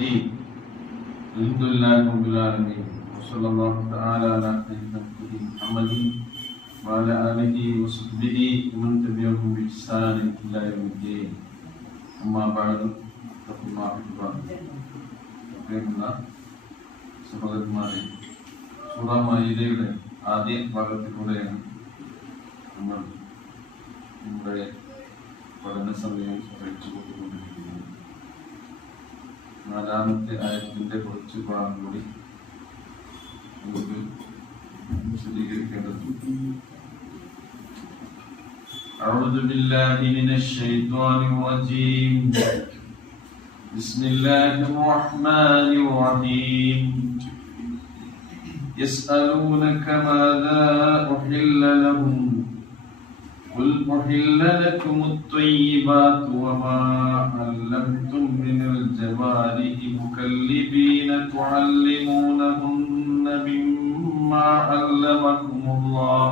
المرسلين الحمد لله رب العالمين وصلى الله تعالى على سيدنا محمد وعلى آله وصحبه ومن تبعهم بإحسان إلى يوم الدين أما بعد فاتقوا الله പ്രിയമുള്ള സഹോദരന്മാരെ, സൂറ മാഇദയുടെ ആദ്യ ഭാഗത്തിലൂടെയാണ് നമ്മൾ നമ്മുടെ പഠന സമയം കഴിച്ചുകൊണ്ടിരിക്കുന്നത്. നാലാമത്തെ ആയത്തിന്റെ കുറച്ച് ഭാഗം കൂടി നമുക്ക് വിശദീകരിക്കേണ്ടതുണ്ട്. أعوذ بالله من الشيطان الرجيم بسم الله الرحمن الرحيم يسألونك ماذا أحل لهم قل أحل لكم الطيبات وما علمتم من الجوارح مكلبين تعلمونهن مما علمكم الله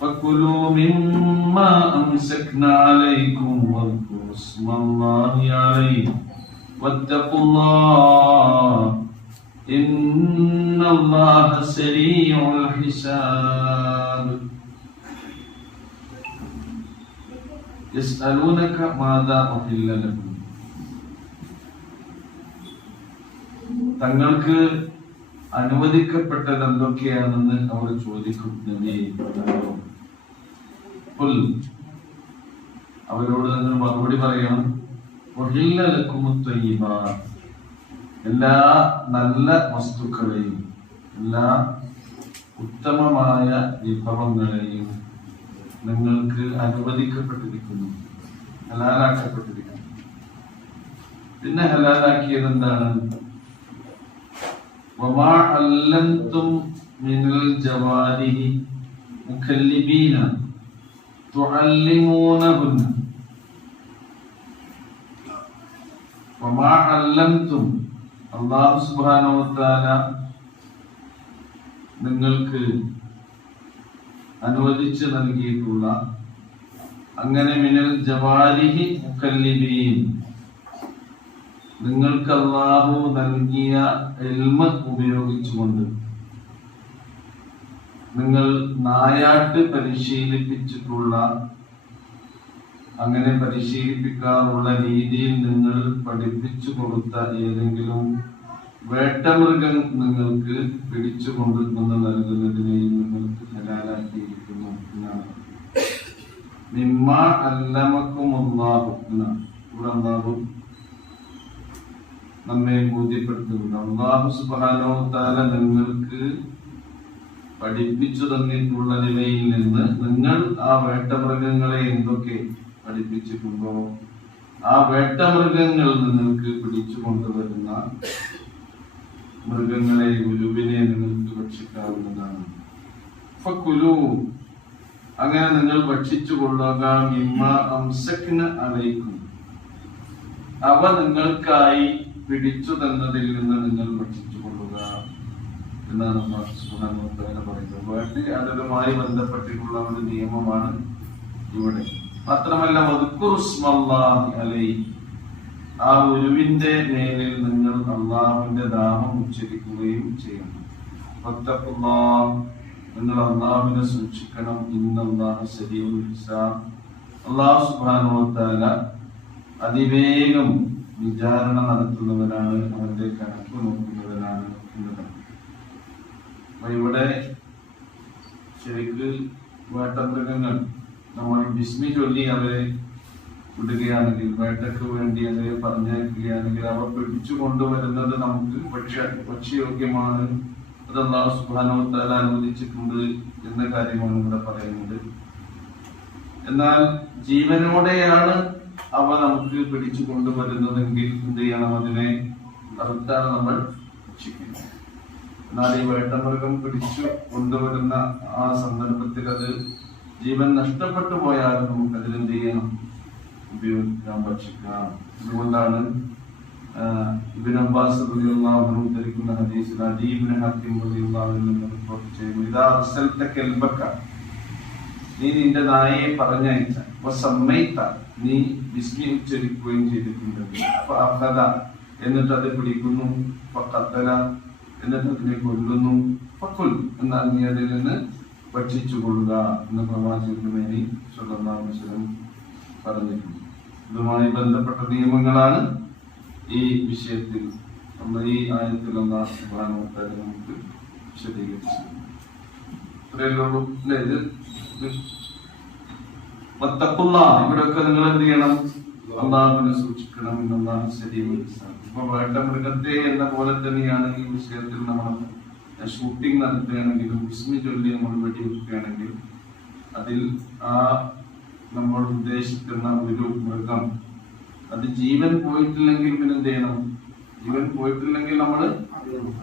فكلوا مما أمسكنا عليكم واذكروا اسم الله عليه واتقوا الله إن الله سريع الحساب يسألونك ماذا أحل لكم തങ്ങൾക്ക് അനുവദിക്കപ്പെട്ടത് എന്തൊക്കെയാണെന്ന് അവർ ചോദിക്കും. അവരോട് നിങ്ങൾ മറുപടി പറയണം, എല്ലാ നല്ല വസ്തുക്കളെയും എല്ലാ ഉത്തമമായ വിഭവങ്ങളെയും നിങ്ങൾക്ക് അനുവദിക്കപ്പെട്ടിരിക്കുന്നു, ഹലാലാക്കപ്പെട്ടിരിക്കുന്നു. പിന്നെ ഹലാലാക്കിയത് എന്താണ്? വമാ അല്ലംതും മിനൽ ജവാരിഹി മുഖല്ലിബീന തുഅല്ലിമൂനഹുന്ന. വമാ അല്ലംതും, അല്ലാഹു സുബ്ഹാനഹു വ തആല നിങ്ങൾക്ക് അനുവദിച്ചു നൽകിയിട്ടുള്ള അങ്ങനെ മിനൽ ജവാരിഹി മുഖല്ലിബീൻ, നിങ്ങൾക്ക് അല്ലാഹു നൽകിയ ഇൽമ ഉപയോഗിച്ചുകൊണ്ട് നിങ്ങൾ നായാട്ട് പരിശീലിപ്പിച്ചിട്ടുള്ള, അങ്ങനെ പരിശീലിപ്പിക്കാറുള്ള രീതിയിൽ നിങ്ങൾ പഠിപ്പിച്ചു കൊടുത്ത ഏതെങ്കിലും വേട്ടമൃഗം നിങ്ങൾക്ക് പിടിച്ചു കൊണ്ടുവന്ന് നൽകുന്നതിനെയും നിങ്ങൾക്ക് ഹലാലാക്കിയിരിക്കുന്നു എന്നാണ്. മിമ്മ അല്ലമക്കുമുല്ലാഹു എന്നാണ് ഇവിടെ അല്ലാഹു നമ്മെ ബോധ്യപ്പെടുത്തുന്നുണ്ട്. അല്ലാഹു സുബ്ഹാനഹു വ തആല നിങ്ങൾക്ക് പഠിപ്പിച്ചു തന്നിട്ടുള്ള നിലയിൽ നിന്ന് നിങ്ങൾ ആ വേട്ടമൃഗങ്ങളെ എന്തൊക്കെ പഠിപ്പിച്ചിട്ടുണ്ടോ ആ വേട്ടമൃഗങ്ങൾ നിങ്ങൾക്ക് പിടിച്ചു കൊണ്ടുവരുന്ന മൃഗങ്ങളെ, ഉലുവിനെ നിങ്ങൾക്ക് ഭക്ഷിക്കാവുന്നതാണ്. ഫകുലു, അങ്ങനെ നിങ്ങൾ ഭക്ഷിച്ചു കൊള്ളുക. മിമ്മ അംസക്ന അലൈക്കും, അവ നിങ്ങൾക്കായി പിടിച്ചു തന്നതിൽ നിന്ന് നിങ്ങൾ ഭക്ഷിച്ചു കൊള്ളുക എന്നാണ് പറയുന്നത്. അതുമായി ബന്ധപ്പെട്ടിട്ടുള്ള ഒരു നിയമമാണ് ഇവിടെ. മാത്രമല്ല വദ്കുറുസ്മല്ലാഹി അലൈഹി, ആ ഉരുവിന്റെ മേലിൽ നിങ്ങൾ അള്ളാഹുവിന്റെ നാമം ഉച്ചരിക്കുകയും ചെയ്യണം. വത്തഖുല്ലാഹ്, നിങ്ങൾ അള്ളാഹുവിനെ സൂക്ഷിക്കണം. ഇന്നല്ലാഹ സരീഉൽ ഹിസാബ്, അല്ലാഹു സുബ്ഹാനഹു വ തആല അതിവേഗം വിചാരണ നടത്തുന്നവനാണ്, അവന്റെ കണക്ക് നോക്കുന്നവനാണ് എന്നതാണ്. ഇവിടെ ശരിക്ക് വേട്ടമൃഗങ്ങൾ നമ്മൾ ബിസ്മി ചൊല്ലി അവരെ വിടുകയാണെങ്കിൽ, വേട്ടയ്ക്ക് വേണ്ടി അവരെ പറഞ്ഞയക്കുകയാണെങ്കിൽ, അവ പിടിച്ചു കൊണ്ടുവരുന്നത് നമുക്ക് ഭക്ഷ്യയോഗ്യമാണ്. അത് അല്ലാഹു സുബ്ഹാനഹു വ തആല അനുവദിച്ചിട്ടുണ്ട് എന്ന കാര്യമാണ് ഇവിടെ പറയുന്നത്. എന്നാൽ ജീവനോടെയാണ് അവ നമുക്ക് പിടിച്ചു കൊണ്ടുവരുന്നതെങ്കിൽ എന്ത് ചെയ്യണം? അതിനെ അറുത്താണ് നമ്മൾ ഭക്ഷിക്കുന്നത്. എന്നാൽ ഈ വേട്ടമൃഗം പിടിച്ചു കൊണ്ടുവരുന്ന ആ സന്ദർഭത്തിൽ അത് ജീവൻ നഷ്ടപ്പെട്ടു പോയാലും നമുക്ക് അതിലെന്ത് ചെയ്യണം? ഉപയോഗിക്കാം, ഭക്ഷിക്കാം. അതുകൊണ്ടാണ് ഇബ്നു അബ്ബാസ് റളിയല്ലാഹു അൻഹു ഉദ്ധരിക്കുന്ന ഹദീസിൽ അദീ ഇബ്നു ഹക്കീം റളിയല്ലാഹു അൻഹു റിപ്പോർട്ട് ചെയ്യുന്നു, ഇദാ അർസൽത കൽബക, നീ നിന്റെ നായയെ പറഞ്ഞയച്ച, വസമ്മൈത, നീ ബിസ്മി ഉച്ചരിക്കുകയും ചെയ്തിട്ടുണ്ടെങ്കിൽ, അപ്പൊ അഖദ, എന്നിട്ട് അത് പിടിക്കുന്നു, ഫഖത്തല എന്നിട്ട് അതിനെ കൊല്ലുന്നു, ഫഖുൽ എന്നാൽ നീ അതിൽ നിന്ന് ഭക്ഷിച്ചു കൊള്ളുക എന്ന് പ്രവാചകൻ സ്വല്ലല്ലാഹു അലൈഹി വസല്ലം പറഞ്ഞിട്ടുണ്ട്. ഇതുമായി ബന്ധപ്പെട്ട നിയമങ്ങളാണ് ഈ വിഷയത്തിൽ നമ്മൾ ഈ ആയത്തിൽ അല്ലാഹു സുബ്ഹാനഹു വ തആല നമുക്ക് വിശദീകരിച്ചത്. ഇത്രയുള്ളൂ അല്ലേ? ഇത് ഇവിടെയൊക്കെ നിങ്ങൾ എന്ത് ചെയ്യണം? അള്ളാഹുവിനെ സൂക്ഷിക്കണം എന്നതാണ് ശരിയാണ്. ഇപ്പൊ വേട്ടമൃഗത്തെ എന്ന പോലെ തന്നെയാണ് ഈ വിഷയത്തിൽ നമ്മൾ ഷൂട്ടിംഗ് നടത്തുകയാണെങ്കിലും വിസ്മി ചൊല്ലി നമ്മൾ വെടിവെക്കുകയാണെങ്കിൽ അതിൽ ആ നമ്മൾ ഉദ്ദേശിക്കുന്ന ഒരു മൃഗം അത് ജീവൻ പോയിട്ടില്ലെങ്കിൽ പിന്നെ എന്ത് ചെയ്യണം? ജീവൻ പോയിട്ടില്ലെങ്കിൽ നമ്മൾ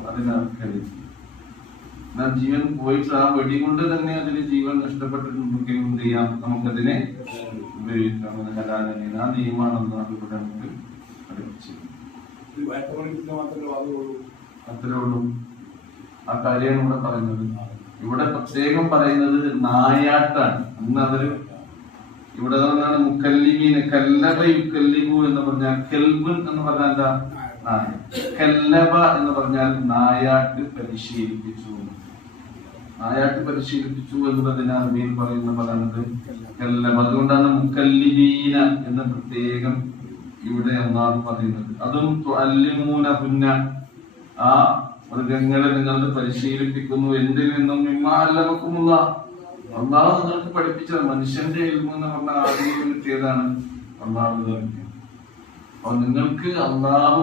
അതിനർഹരിക്കും. എന്നാൽ ജീവൻ പോയിട്ട് ആ വെടി കൊണ്ട് തന്നെ അതിന് ജീവൻ നഷ്ടപ്പെട്ടിട്ടുണ്ടെങ്കിൽ എന്ത് ചെയ്യാം? നമുക്കതിനെ ഉപയോഗിക്കാം. അത് ഹലാലാണ്. ആ നിയമമാണെന്ന് ഇവിടെ നമുക്ക് പഠിപ്പിച്ചത്. അത്രേ ഉള്ളൂ. ആ കാര്യമാണ് ഇവിടെ പറയുന്നത്. ഇവിടെ പ്രത്യേകം പറയുന്നത് നായാട്ടാണ്. അന്ന് അവര് ഇവിടെ നിന്നാണ് മുക്കല്ലിമീന് കല്ലബ യുക്കല്ലിബു എന്ന് പറഞ്ഞാൽ കെൽബുൻ എന്ന് പറഞ്ഞാൽ എന്താ? നായ. കല്ലബ എന്ന് പറഞ്ഞാൽ നായാട്ട് പരിശീലിപ്പിച്ചു. നായാട്ട് പരിശീലിപ്പിച്ചു എന്നുള്ളതിന് അറബിയിൽ പറയുന്ന പദാണത് കല്ലബ. അതുകൊണ്ടാണ് മുക്കല്ലിബീന എന്ന് പ്രത്യേകം ഇവിടെ അല്ലാഹു പറയുന്നത്. അതും തുഅല്ലിമൂനഹുന്ന, ആ മൃഗങ്ങളെ നിങ്ങൾ പരിശീലിപ്പിക്കുന്നു. എന്തിൽ നിന്നും മിമ്മാ അല്ലമക്കുമുല്ലാഹ്, അള്ളാഹു നിങ്ങൾക്ക് പഠിപ്പിച്ചത്. മനുഷ്യന്റെ ഇൽമു എന്ന് പറഞ്ഞ ആദ്യം കിട്ടിയതാണ് അള്ളാഹു നൽകിയത്. അപ്പൊ നിങ്ങൾക്ക് അള്ളാഹു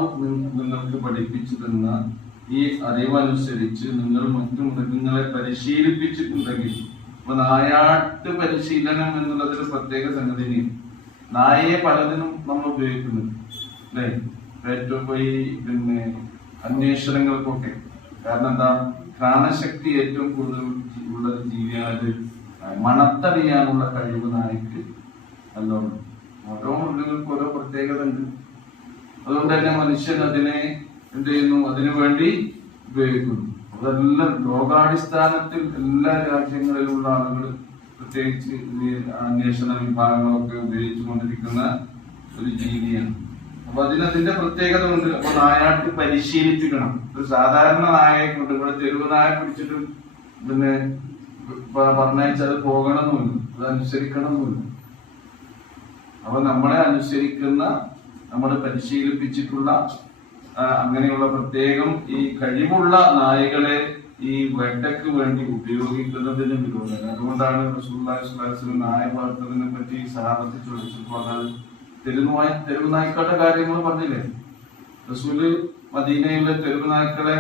നിങ്ങൾക്ക് പഠിപ്പിച്ചു തന്ന ഈ അറിവനുസരിച്ച് നിങ്ങൾ മറ്റു മൃഗങ്ങളെ പരിശീലിപ്പിച്ചിട്ടുണ്ടെങ്കിൽ, ഇപ്പൊ നായാട്ട് പരിശീലനം എന്നുള്ളതൊരു പ്രത്യേക സംഗതിയാണ്. നായയെ പലതിനും നമ്മൾ ഉപയോഗിക്കുന്നുണ്ട് അല്ലേ? ഏറ്റവും പോയി പിന്നെ അന്വേഷണങ്ങൾക്കൊക്കെ. കാരണം എന്താ? ഘ്രാണശക്തി ഏറ്റവും കൂടുതൽ ഉള്ള ജീവിയാണ്. മണത്തറിയാനുള്ള കഴിവ് നായ്ക്ക് നല്ലോണം. ഓരോ മൃഗങ്ങൾക്ക് ഓരോ പ്രത്യേകത ഉണ്ട്. അതുകൊണ്ട് തന്നെ മനുഷ്യൻ അതിനെ എന്ത് ചെയ്യുന്നു? അതിനു വേണ്ടി ഉപയോഗിക്കുന്നു. അതെല്ലാം ലോകാടിസ്ഥാനത്തിൽ എല്ലാ രാജ്യങ്ങളിലുള്ള ആളുകൾ പ്രത്യേകിച്ച് അന്വേഷണ വിഭാഗങ്ങളൊക്കെ ഉപയോഗിച്ചു കൊണ്ടിരിക്കുന്ന ഒരു ജീവിയാണ്. അപ്പൊ അതിന്റെ പ്രത്യേകത ഉണ്ട്. അപ്പൊ നായാട്ട് പരിശീലിപ്പിക്കണം. ഒരു സാധാരണ നായയെ കൊണ്ട് ഇവിടെ തെരുവ് നായ പിടിച്ചിട്ട് പിന്നെ പറഞ്ഞാൽ അത് പോകണമെന്നില്ല, അത് അനുസരിക്കണമെന്നില്ല. അപ്പൊ നമ്മളെ അനുസരിക്കുന്ന, നമ്മളെ പരിശീലിപ്പിച്ചിട്ടുള്ള അങ്ങനെയുള്ള പ്രത്യേകം ഈ കഴിവുള്ള നായകളെ ഈ വേട്ടയ്ക്ക് വേണ്ടി ഉപയോഗിക്കുന്നതിന് വിരോധം. അതുകൊണ്ടാണ് റസൂലുള്ളാഹി സ്വല്ലല്ലാഹു അലൈഹി വസല്ലം നായ വളർത്തുന്നതിനെ പറ്റി സഹാബത്ത് ചോദിച്ചപ്പോൾ തെരുവ് നായ്ക്കളുടെ കാര്യങ്ങൾ പറഞ്ഞില്ലേ? റസൂല് മദീനയിലെ തെരുവ് നായ്ക്കളെ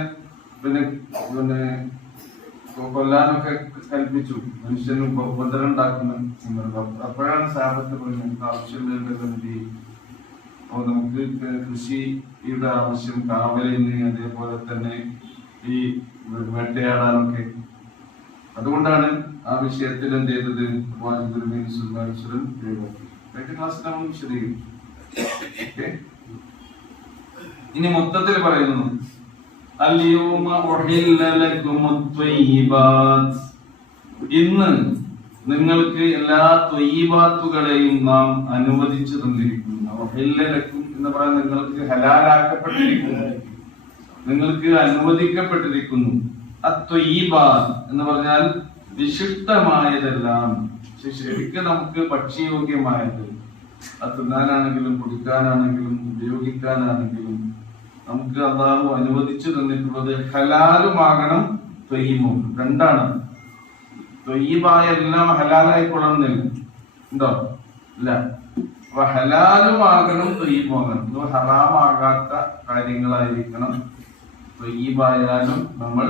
പിന്നെ കൊല്ലാനൊക്കെ കൽപ്പിച്ചു. മനുഷ്യന് ഉപദ്രവം ഉണ്ടാക്കുന്ന സന്ദർഭം. അപ്പോഴാണ് സഹാബത്ത് പറഞ്ഞത് ആവശ്യമുള്ള അപ്പൊ നമുക്ക് കൃഷിയുടെ ആവശ്യം, കാവലിന്, അതേപോലെ തന്നെ ഈ വേട്ടയാടാനൊക്കെ. അതുകൊണ്ടാണ് ആ വിഷയത്തിൽ എന്ത് ചെയ്തത്? ക്ലാസ് നമ്മൾ വിശദീകരിക്കും. ഇനി മൊത്തത്തിൽ പറയുന്നു, ഇന്ന് നിങ്ങൾക്ക് എല്ലാ ത്വയ്യിബാത്തുകളെയും നാം അനുവദിച്ചു തന്നിരിക്കുന്നു. എന്ന് പറയാൻ നിങ്ങൾക്ക് ഹലാലാക്കപ്പെട്ടിരിക്കുന്നു, നിങ്ങൾക്ക് അനുവദിക്കപ്പെട്ടിരിക്കുന്നു. അത്വയ്യിബാത്ത് എന്ന് പറഞ്ഞാൽ വിശിഷ്ടമായതെല്ലാം, ശരിക്കും നമുക്ക് ഭക്ഷ്യയോഗ്യമായത്, അത് തിന്നാനാണെങ്കിലും കുടിക്കാനാണെങ്കിലും ഉപയോഗിക്കാനാണെങ്കിലും നമുക്ക് അല്ലാഹു അനുവദിച്ചു തന്നിട്ടുള്ളത് ഹലാലുമാകണം, ത്വയ്യിബും. രണ്ടാണ്. ത്വയ്യിബായ എല്ലാം ഹലാലായിക്കൊള്ളണമെന്നില്ല, ഉണ്ടോ? ഇല്ല. അപ്പൊ ഹലാലുമാകണം, ത്വയ്യിബാകണം. ഇത് ഹറാമാകാത്ത കാര്യങ്ങളായിരിക്കണം ത്വയ്യിബായാലും നമ്മൾ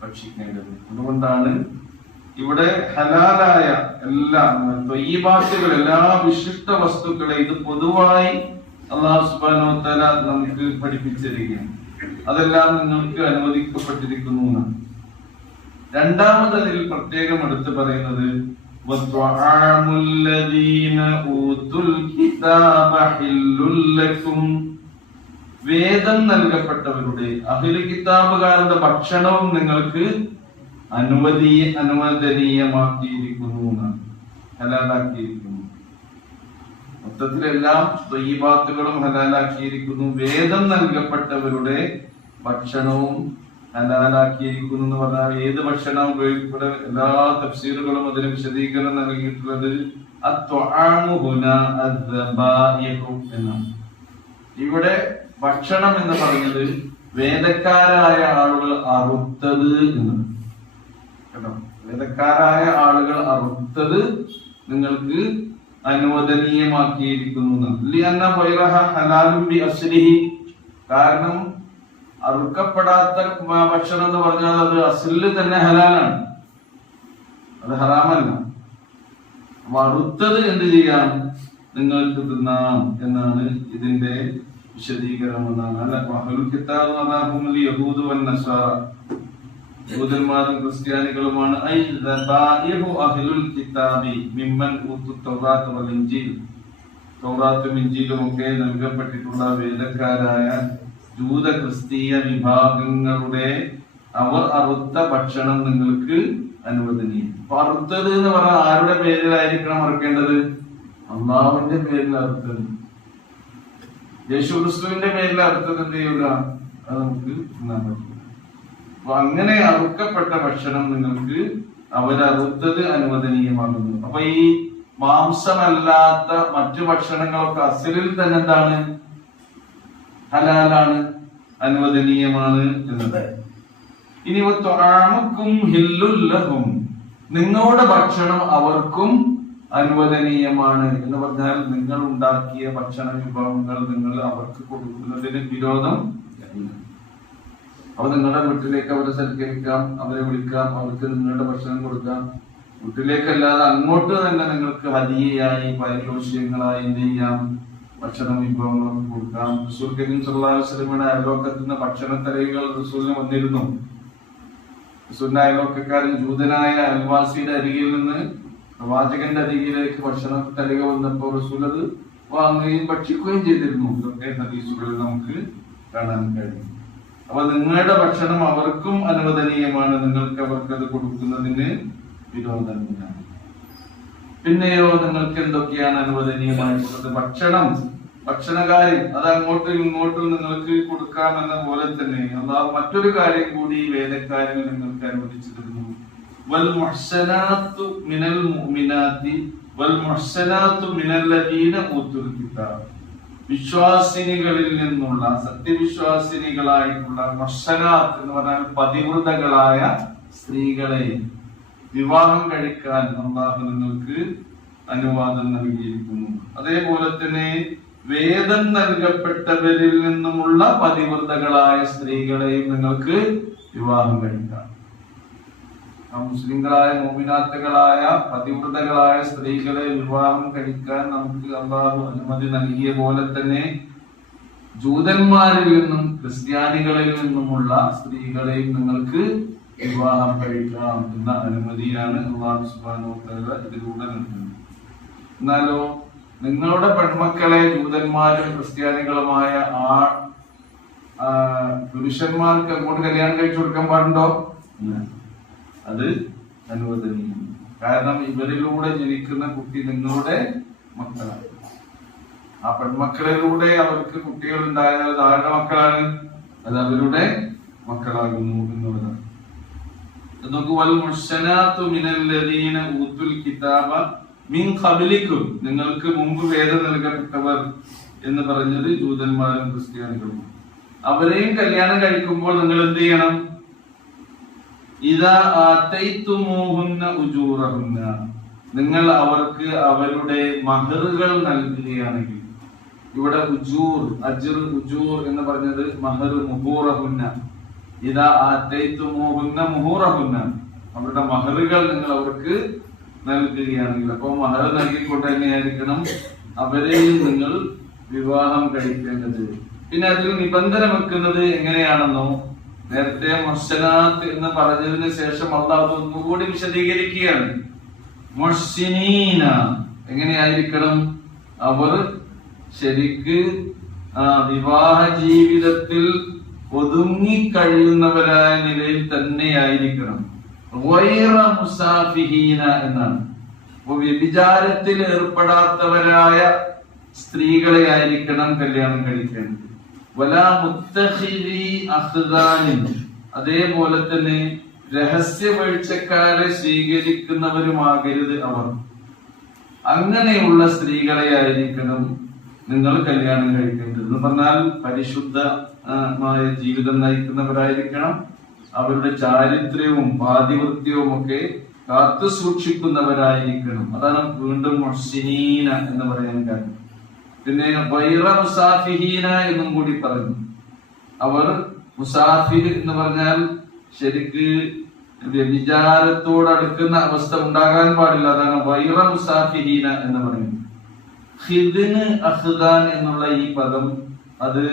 ഭക്ഷിക്കേണ്ടത്. അതുകൊണ്ടാണ് ഇവിടെ ഹലാലായ എല്ലാ ത്വയ്യിബാത്തുകൾ, എല്ലാ വിശിഷ്ട വസ്തുക്കളെ ഇത് പൊതുവായി അല്ലാഹു സുബ്ഹാനഹു വ തആല നമുക്ക് പഠിപ്പിച്ചിരിക്കുകയാണ്. അതെല്ലാം നിങ്ങൾക്ക് അനുവദിക്കപ്പെട്ടിരിക്കുന്നു എന്നാണ്. രണ്ടാമത് അതിൽ പ്രത്യേകം എടുത്തു പറയുന്നത് വേദം നൽകപ്പെട്ടവരുടെ അഹ്ലു കിതാബുകാരുടെ ഭക്ഷണവും നിങ്ങൾക്ക് അനുവദനീയമാക്കിയിരിക്കുന്നു എന്നാണ്, ഹലാലാക്കിയിരിക്കുന്നു. മൊത്തത്തിലെല്ലാം ത്വയ്യിബാത്തുകളും ഹലാലാക്കിയിരിക്കുന്നു. വേദം നൽകപ്പെട്ടവരുടെ ഭക്ഷണവും ഹലാലാക്കിയിരിക്കുന്നു എന്ന് പറഞ്ഞാൽ ഏത് ഭക്ഷണം ഉപയോഗിക്കപ്പെടും? എല്ലാ തഫ്സീറുകളും അതിന് വിശദീകരണം നൽകിയിട്ടുള്ളത് എന്നാണ്. ഇവിടെ ഭക്ഷണം എന്ന് പറഞ്ഞത് വേദക്കാരായ ആളുകൾ അറുത്തത് എന്നാണ് കേട്ടോ. വേദക്കാരായ ആളുകൾ അറുത്തത് നിങ്ങൾക്ക് അനുവദനീയമാക്കിയിരിക്കുന്നു. കാരണം അറുക്കപ്പെടാത്ത ഭക്ഷണം എന്ന് പറഞ്ഞാൽ അത് അസ്ലില് തന്നെ ഹലാലാണ്, അത് ഹറാമല്ല. അപ്പൊ അറുത്തത് എന്ത് ചെയ്യാം? നിങ്ങൾക്ക് തിന്നാം എന്നാണ് ഇതിന്റെ വിശദീകരണം എന്നാണ്. അല്ല, അഹ്ലുൽ കിതാബ് എന്ന് പറഞ്ഞാൽ യഹൂദ് വൻ നസാറ, യഹൂദന്മാരും ക്രിസ്ത്യാനികളുമാണ്. അഹ്ലുൽ കിതാബി മിമ്മൻ ഊതു തൗറാത്ത് വൽ ഇൻജീൽ, തൗറാത്തും ഇൻജീലും ഒക്കെ നൽകപ്പെട്ടിട്ടുള്ള വേദക്കാരായ ജൂത ക്രിസ്തീയ വിഭാഗങ്ങളുടെ അവർ അറുത്ത ഭക്ഷണം നിങ്ങൾക്ക് അനുവദനീയം. അപ്പൊ അറുത്തത് എന്ന് പറഞ്ഞാൽ ആരുടെ പേരിലായിരിക്കണം അറുക്കേണ്ടത്? അള്ളാഹുവിന്റെ പേരിൽ അറുത്തത്. യേശു ക്രിസ്തുവിന്റെ പേരിൽ അറുത്തത് എന്ത് ചെയ്യൂല? അത് നമുക്ക് തിന്നാൻ പറ്റില്ല. അപ്പൊ അങ്ങനെ അറുക്കപ്പെട്ട ഭക്ഷണം നിങ്ങൾക്ക് അവരറുത്തത് അനുവദനീയമാകുന്നു. അപ്പൊ ഈ മാംസമല്ലാത്ത മറ്റു ഭക്ഷണങ്ങളൊക്കെ അസ്ലിൽ തന്നെ എന്താണ്? ഹലാലാണ്, അനുവദനീയമാണ് എന്നത്. ഇനി നിങ്ങളുടെ ഭക്ഷണം അവർക്കും അനുവദനീയമാണ് എന്ന് പറഞ്ഞാൽ നിങ്ങൾ ഉണ്ടാക്കിയ ഭക്ഷണ വിഭവങ്ങൾ നിങ്ങൾ അവർക്ക് കൊടുക്കുന്നതിന് വിരോധം. അപ്പൊ നിങ്ങളുടെ വീട്ടിലേക്ക് അവരെ സൽക്കരിക്കാം, അവരെ വിളിക്കാം, അവർക്ക് നിങ്ങളുടെ ഭക്ഷണം കൊടുക്കാം. വീട്ടിലേക്കല്ലാതെ അങ്ങോട്ട് തന്നെ നിങ്ങൾക്ക് ഹദിയയായി പാരിതോഷികങ്ങളായി എന്ത് ചെയ്യാം? ഭക്ഷണ വിഭവങ്ങളൊക്കെ കൊടുക്കാം. റസൂൽ കരീം സല്ലല്ലാഹു അലൈഹി വസല്ലമയുടെ അയൽവക്കത്ത് നിന്ന് ഭക്ഷണത്തലകൾ റസൂലിന് വന്നിരുന്നു. റസൂലിന്റെ അയൽവക്കക്കാരൻ ജൂതനായ അയൽവാസിയുടെ അരികിൽ നിന്ന് പ്രവാചകന്റെ അരികിലേക്ക് ഭക്ഷണത്തലിക വന്നപ്പോൾ റസൂൽ അത് വാങ്ങുകയും ഭക്ഷിക്കുകയും ചെയ്തിരുന്നു. ഇതൊക്കെ ഹദീസുകളിൽ നമുക്ക് കാണാൻ കഴിയും. അപ്പൊ നിങ്ങളുടെ ഭക്ഷണം അവർക്കും അനുവദനീയമാണ്, നിങ്ങൾക്ക് അവർക്ക് അത് കൊടുക്കുന്നതിന് വിരോധമില്ല. പിന്നെയോ നിങ്ങൾക്ക് എന്തൊക്കെയാണ് അനുവദനീയമായിട്ടുള്ളത്? ഭക്ഷണകാര്യം അത് അങ്ങോട്ടും ഇങ്ങോട്ടും നിങ്ങൾക്ക് കൊടുക്കാമെന്ന പോലെ തന്നെ അല്ലാഹു മറ്റൊരു കാര്യം കൂടി വേദക്കാരിൽ നിങ്ങൾക്ക് അനുവദിച്ചിരുന്നു. വൽ മുഹ്സനാത്തു മിനൽ മുഅ്മിനാത്തി വൽ മുഹ്സനാത്തു മിനല്ലദീന ഊതുൽ കിതാബ്, വിശ്വാസിനികളിൽ നിന്നുള്ള സത്യവിശ്വാസിനികളായിട്ടുള്ള മുഹ്സനാത്ത് എന്ന് പറഞ്ഞാൽ പതിവ്രതകളായ സ്ത്രീകളെ വിവാഹം കഴിക്കാൻ അല്ലാഹു നിങ്ങൾക്ക് അനുവാദം നൽകിയിരിക്കുന്നു. അതേപോലെ തന്നെ വേദം നൽകപ്പെട്ടവരിൽ നിന്നുമുള്ള പതിവ്രതകളായ സ്ത്രീകളെയും നിങ്ങൾക്ക് വിവാഹം കഴിക്കാം. മുസ്ലിങ്ങളായ മോമിനാത്തുകളായ പതിവ്രതകളായ സ്ത്രീകളെ വിവാഹം കഴിക്കാൻ നമുക്ക് അല്ലാഹു അനുമതി നൽകിയ പോലെ തന്നെ ജൂതന്മാരിൽ നിന്നും ക്രിസ്ത്യാനികളിൽ നിന്നുമുള്ള സ്ത്രീകളെയും നിങ്ങൾക്ക് വിവാഹം കഴിക്കാം എന്ന അനുമതിയാണ് അല്ലാഹു സുബ്ഹാനഹു വ തആല ഇതിലൂടെ നൽകുന്നത്. എന്നാലോ നിങ്ങളുടെ പെൺമക്കളെ ജൂതന്മാരും ക്രിസ്ത്യാനികളുമായ പുരുഷന്മാർക്ക് അങ്ങോട്ട് കല്യാണം കഴിച്ചു കൊടുക്കാൻ പാടുണ്ടോ? അത് അനുവദനീയം. കാരണം ഇവരിലൂടെ ജനിക്കുന്ന കുട്ടി നിങ്ങളുടെ മക്കളാണ്. ആ പെൺമക്കളിലൂടെ അവർക്ക് കുട്ടികൾ ഉണ്ടായാൽ അത് ആരുടെ മക്കളാണ്? അത് അവരുടെ മക്കളാകുന്നു എന്നുള്ളതാണ്. നിങ്ങൾക്ക് മുമ്പ് വേദം നൽകപ്പെട്ടവർ എന്ന് പറഞ്ഞത് ജൂതന്മാരും ക്രിസ്ത്യാനികളും. അവരെയും കല്യാണം കഴിക്കുമ്പോൾ നിങ്ങൾ എന്ത് ചെയ്യണം? നിങ്ങൾ അവർക്ക് അവരുടെ മഹറുകൾ നൽകുകയാണെങ്കിൽ, ഇവിടെ ഉജൂർ അജ്ർ ഉജൂർ എന്ന് പറഞ്ഞത് മഹർ മുഹൂറഹുന്ന, ഇദാ ആതൈതുമൂഹുന്ന മുഹൂറഹുന്ന, അവരുടെ മഹറുകൾ നിങ്ങൾ അവർക്ക് നൽകുകയാണെങ്കിൽ, അപ്പോൾ മഹർ നൽകിക്കൊണ്ട് തന്നെയായിരിക്കണം അവരെയും നിങ്ങൾ വിവാഹം കഴിക്കേണ്ടത്. പിന്നെ അതിൽ നിബന്ധന വെക്കുന്നത് എങ്ങനെയാണെന്നോ, നേരത്തെ മുഹ്സനാത്ത് എന്ന് പറഞ്ഞതിന് ശേഷം അല്ലാഹു ഒന്നുകൂടി വിശദീകരിക്കുകയാണ്. മുഹ്സിനീന എങ്ങനെയായിരിക്കണം? അവർ ശരിക്ക് വിവാഹ ജീവിതത്തിൽ ഒതുങ്ങി കഴിയുന്നവരായ നിലയിൽ തന്നെയായിരിക്കണം. ഗൈറ മുസാഫിഹീന എന്നാണ്. വ്യഭിചാരത്തിൽ ഏർപ്പെടാത്തവരായ സ്ത്രീകളെ ആയിരിക്കണം കല്യാണം കഴിക്കേണ്ടത്. വലാ മുത്തഖിദി അഖ്ദാനിൻ, അതേപോലെ തന്നെ രഹസ്യ വീഴ്ചക്കാരെ സ്വീകരിക്കുന്നവരുമാകരുത് അവർ. അങ്ങനെയുള്ള സ്ത്രീകളെ ആയിരിക്കണം നിങ്ങൾ കല്യാണം കഴിക്കേണ്ടത്. എന്ന് പറഞ്ഞാൽ പരിശുദ്ധമായ ജീവിതം നയിക്കുന്നവരായിരിക്കണം. അവരുടെ ചാരിത്ര്യവും പാതിവൃത്യവും ഒക്കെ കാത്തു സൂക്ഷിക്കുന്നവരായിരിക്കണം. അതാണ് വീണ്ടും മുഹ്സിനീന എന്ന് പറയാൻ കാരണം. പിന്നെ ഗൈറ മുസാഫിഹീന എന്നും കൂടി പറഞ്ഞു. അവർ മുസാഫിർ എന്ന് പറഞ്ഞാൽ ശരിക്ക് വ്യഭിചാരത്തോട് അടുക്കുന്ന അവസ്ഥ ഉണ്ടാകാൻ പാടില്ല. അതാണ് ഗൈറ മുസാഫിഹീന എന്ന് പറയുന്നത്. ഖിദ്ന് അഖ്ദാൻ എന്നുള്ള ഈ പദം അത്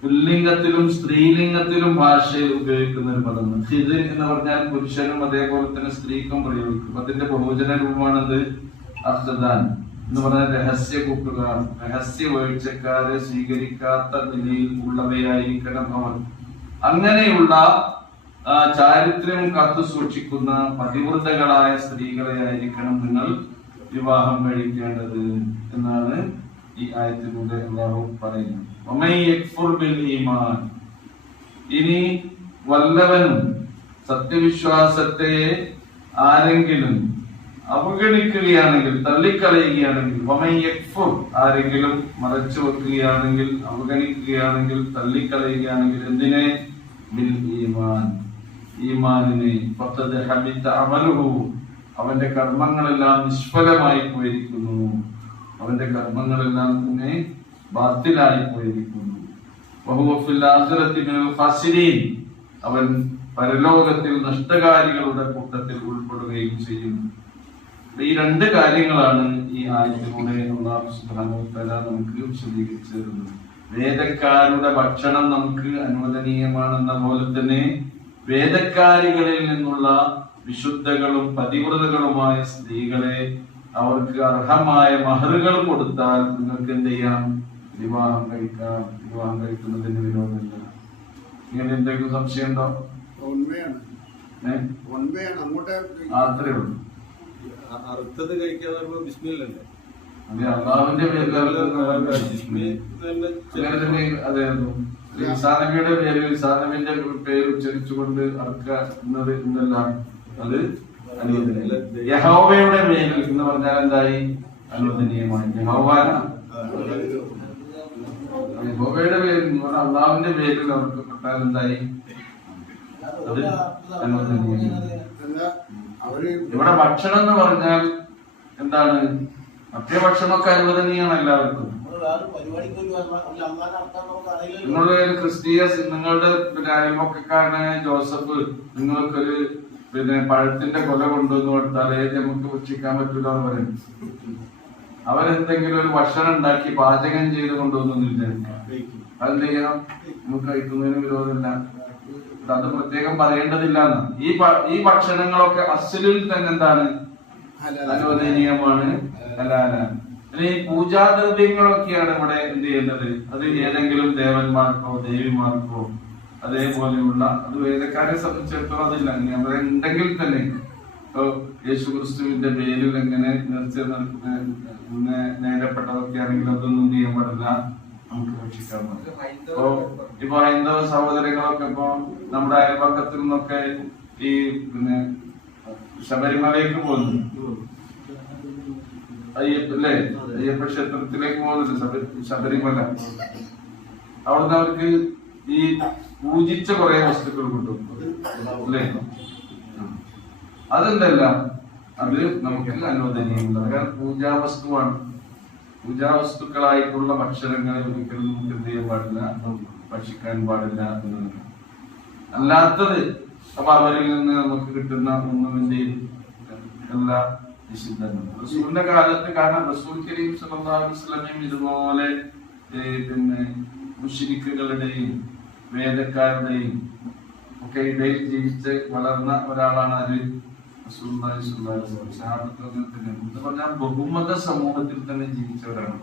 പുല്ലിംഗത്തിലും സ്ത്രീലിംഗത്തിലും ഭാഷയിൽ ഉപയോഗിക്കുന്ന ഒരു പദമാണ്. ഖിദ് എന്ന് പറഞ്ഞാൽ പുരുഷനും അതേപോലെ തന്നെ സ്ത്രീക്കും പ്രയോഗിക്കും. അതിന്റെ ബഹുവചന രൂപമാണത് അഖ്ദാൻ എന്ന് പറഞ്ഞാൽ രഹസ്യ കൂട്ടുകാർ, രഹസ്യ വീഴ്ചക്കാരെ സ്വീകരിക്കാത്ത നിലയിൽ ഉള്ളവയായിരിക്കണം അവർ. അങ്ങനെയുള്ള ചാരിത്ര്യം കാത്തു സൂക്ഷിക്കുന്ന പതിവ്രതകളായ സ്ത്രീകളെ ആയിരിക്കണം നിങ്ങൾ വിവാഹം കഴിക്കേണ്ടത് എന്നാണ് ഈ ആയത്തിലൂടെ അല്ലാഹു പറയുന്നത്. ഇനി വല്ലവനും സത്യവിശ്വാസത്തെ ആരെങ്കിലും അവഗണിക്കുകയാണെങ്കിൽ, തള്ളിക്കളയുകയാണെങ്കിൽ, ആരെങ്കിലും മറച്ചു വെക്കുകയാണെങ്കിൽ, അവഗണിക്കുകയാണെങ്കിൽ, തള്ളിക്കളയുകയാണെങ്കിൽ എന്തിനെ? ബിൽ ഈമാൻ, ഈമാനിനെ. ഫഖദ് ഹബിത അമലുഹു, അവന്റെ കർമ്മങ്ങളെല്ലാം നിഷ്ഫലമായി പോയിരിക്കുന്നു, അവന്റെ കർമ്മങ്ങളെല്ലാം തന്നെ ബാത്തിലായി പോയിരിക്കുന്നു. വഹുവ ഫിൽ ആഖിറതി മിനൽ ഖാസിരീൻ, അവൻ പരലോകത്തിൽ നഷ്ടകാരികളുടെ കൂട്ടത്തിൽ ഉൾപ്പെടുകയും ചെയ്യുന്നു. ഈ രണ്ട് കാര്യങ്ങളാണ് ഈ ആയത്തിലൂടെ അല്ലാഹു സുബ്ഹാനഹു വ തആല നമുക്ക് വിശദീകരിച്ചു തരുന്നത്. വേദക്കാരുടെ ഭക്ഷണം നമുക്ക് അനുവദനീയമാണെന്ന പോലെ തന്നെ വേദക്കാരികളിൽ നിന്നുള്ള വിശുദ്ധകളും പതിവ്രതകളുമായ സ്ത്രീകളെ അവർക്ക് അർഹമായ മഹറുകൾ കൊടുത്താൽ നിങ്ങൾക്ക് എന്ത് ചെയ്യാം? വിവാഹം കഴിക്കാം. വിവാഹം കഴിക്കുന്നതിന് വിരോധമില്ല. ഇങ്ങനെ എന്തെങ്കിലും സംശയം ഉണ്ടോ? അത്രേ ഉള്ളൂ. അറുത്തത് കഴിക്കാതെ ബിസ്മില്ലല്ലേ? അതെ, അള്ളാഹുവിന്റെ പേരിൽ ഈസാനബിയുടെ പേരിൽ ഈസാനബിന്റെ പേര് ഉച്ചരിച്ചുകൊണ്ട് അറുക്കുന്നത് എന്നല്ല, അത് അനുവദനീയ. യഹോവയുടെ പേരിൽ എന്ന് പറഞ്ഞാൽ എന്തായി? അനുവദനീയമായി. യഹോവയുടെ പേരിൽ അള്ളാഹുവിന്റെ പേരിൽ അവർക്ക് പെട്ടാൽ എന്തായി? അത് അനുവദനീയമായി. ഇവിടെ ഭക്ഷണം എന്ന് പറഞ്ഞാൽ എന്താണ്? മറ്റേ ഭക്ഷണമൊക്കെ അനുവദനീയമാണ് എല്ലാവർക്കും. നിങ്ങളുടെ ക്രിസ്തീയ, നിങ്ങളുടെ അയൽപക്കക്കാരനായ ജോസഫ് നിങ്ങൾക്കൊരു പഴത്തിന്റെ കൊല കൊണ്ടുവന്ന് കൊടുത്താൽ നമുക്ക് ഭക്ഷിക്കാൻ പറ്റൂല എന്ന് പറയും. അവരെന്തെങ്കിലും ഒരു ഭക്ഷണം ഉണ്ടാക്കി പാചകം ചെയ്ത് കൊണ്ടുവന്നില്ല, അതെന്ത് ചെയ്യണം? നമുക്ക് കഴിക്കുന്നതിന് വിരോധമില്ല. അത് പ്രത്യേകം പറയേണ്ടതില്ല എന്ന്. ഈ ഭക്ഷണങ്ങളൊക്കെ അസ്ലിൽ തന്നെ എന്താണ്? അനുവദനീയമാണ്, ഹലാലാണ്. ഈ പൂജാദ്രവ്യങ്ങളൊക്കെയാണ് ഇവിടെ എന്ത് ചെയ്യുന്നത്? അത് ഏതെങ്കിലും ദേവന്മാർക്കോ ദേവിമാർക്കോ അതേപോലെയുള്ള, അത് വേദക്കാരെ സംബന്ധിച്ചിടത്തോളം അതില്ല. അവിടെ ഉണ്ടെങ്കിൽ തന്നെ യേശു ക്രിസ്തുവിന്റെ പേരിൽ എങ്ങനെ നേരപ്പെട്ടതൊക്കെ ആണെങ്കിൽ അതൊന്നും ചെയ്യാൻ പാടില്ല, നമുക്ക് ഭക്ഷിക്കാൻ പറ്റില്ല. ഇപ്പൊ ഹൈന്ദവ സഹോദരങ്ങളൊക്കെ ഇപ്പൊ നമ്മുടെ അയൽപക്കത്തിൽ നിന്നൊക്കെ ഈ ശബരിമലയ്ക്ക് പോകുന്നു, അല്ലേ? അയ്യപ്പ ക്ഷേത്രത്തിലേക്ക് പോകുന്നുണ്ട്, ശബരിമല. അവിടുന്ന് അവർക്ക് ഈ പൂജിച്ച കുറെ വസ്തുക്കൾ കിട്ടും, അല്ലേ? അതെന്തല്ല, അത് നമുക്ക് അനുവദനീയമല്ല. കാരണം പൂജാവസ്തുവാണ്. പൂജാവസ്തുക്കളായിട്ടുള്ള ഭക്ഷണങ്ങളെ ഒരിക്കലും നമുക്ക് എന്ത് ചെയ്യാൻ പാടില്ല, ഭക്ഷിക്കാൻ പാടില്ല എന്നതാണ്. അല്ലാത്തത് അപ്പൊ അവരിൽ നിന്ന് നമുക്ക് കിട്ടുന്ന ഒന്നും എന്ത് ചെയ്യും? എല്ലാ നിഷിദ്ധമാണ്. റസൂലിന്റെ കാലത്ത്, കാരണം റസൂൽ കരീം സല്ലല്ലാഹു അലൈഹി വസല്ലം ഇതുപോലെ മുശ്രിക്കുകളുടെയും വേദക്കാരുടെയും ഒക്കെ ഇടയിൽ ജീവിച്ച് വളർന്ന ഒരാളാണ് ആര്? റസൂലുള്ളാഹി സ്വല്ലല്ലാഹു അലൈഹി വസല്ലം. സഹാബത്ത് എന്ന് പറഞ്ഞാൽ ബഹുമത സമൂഹത്തിൽ തന്നെ ജീവിച്ചവരാണ്.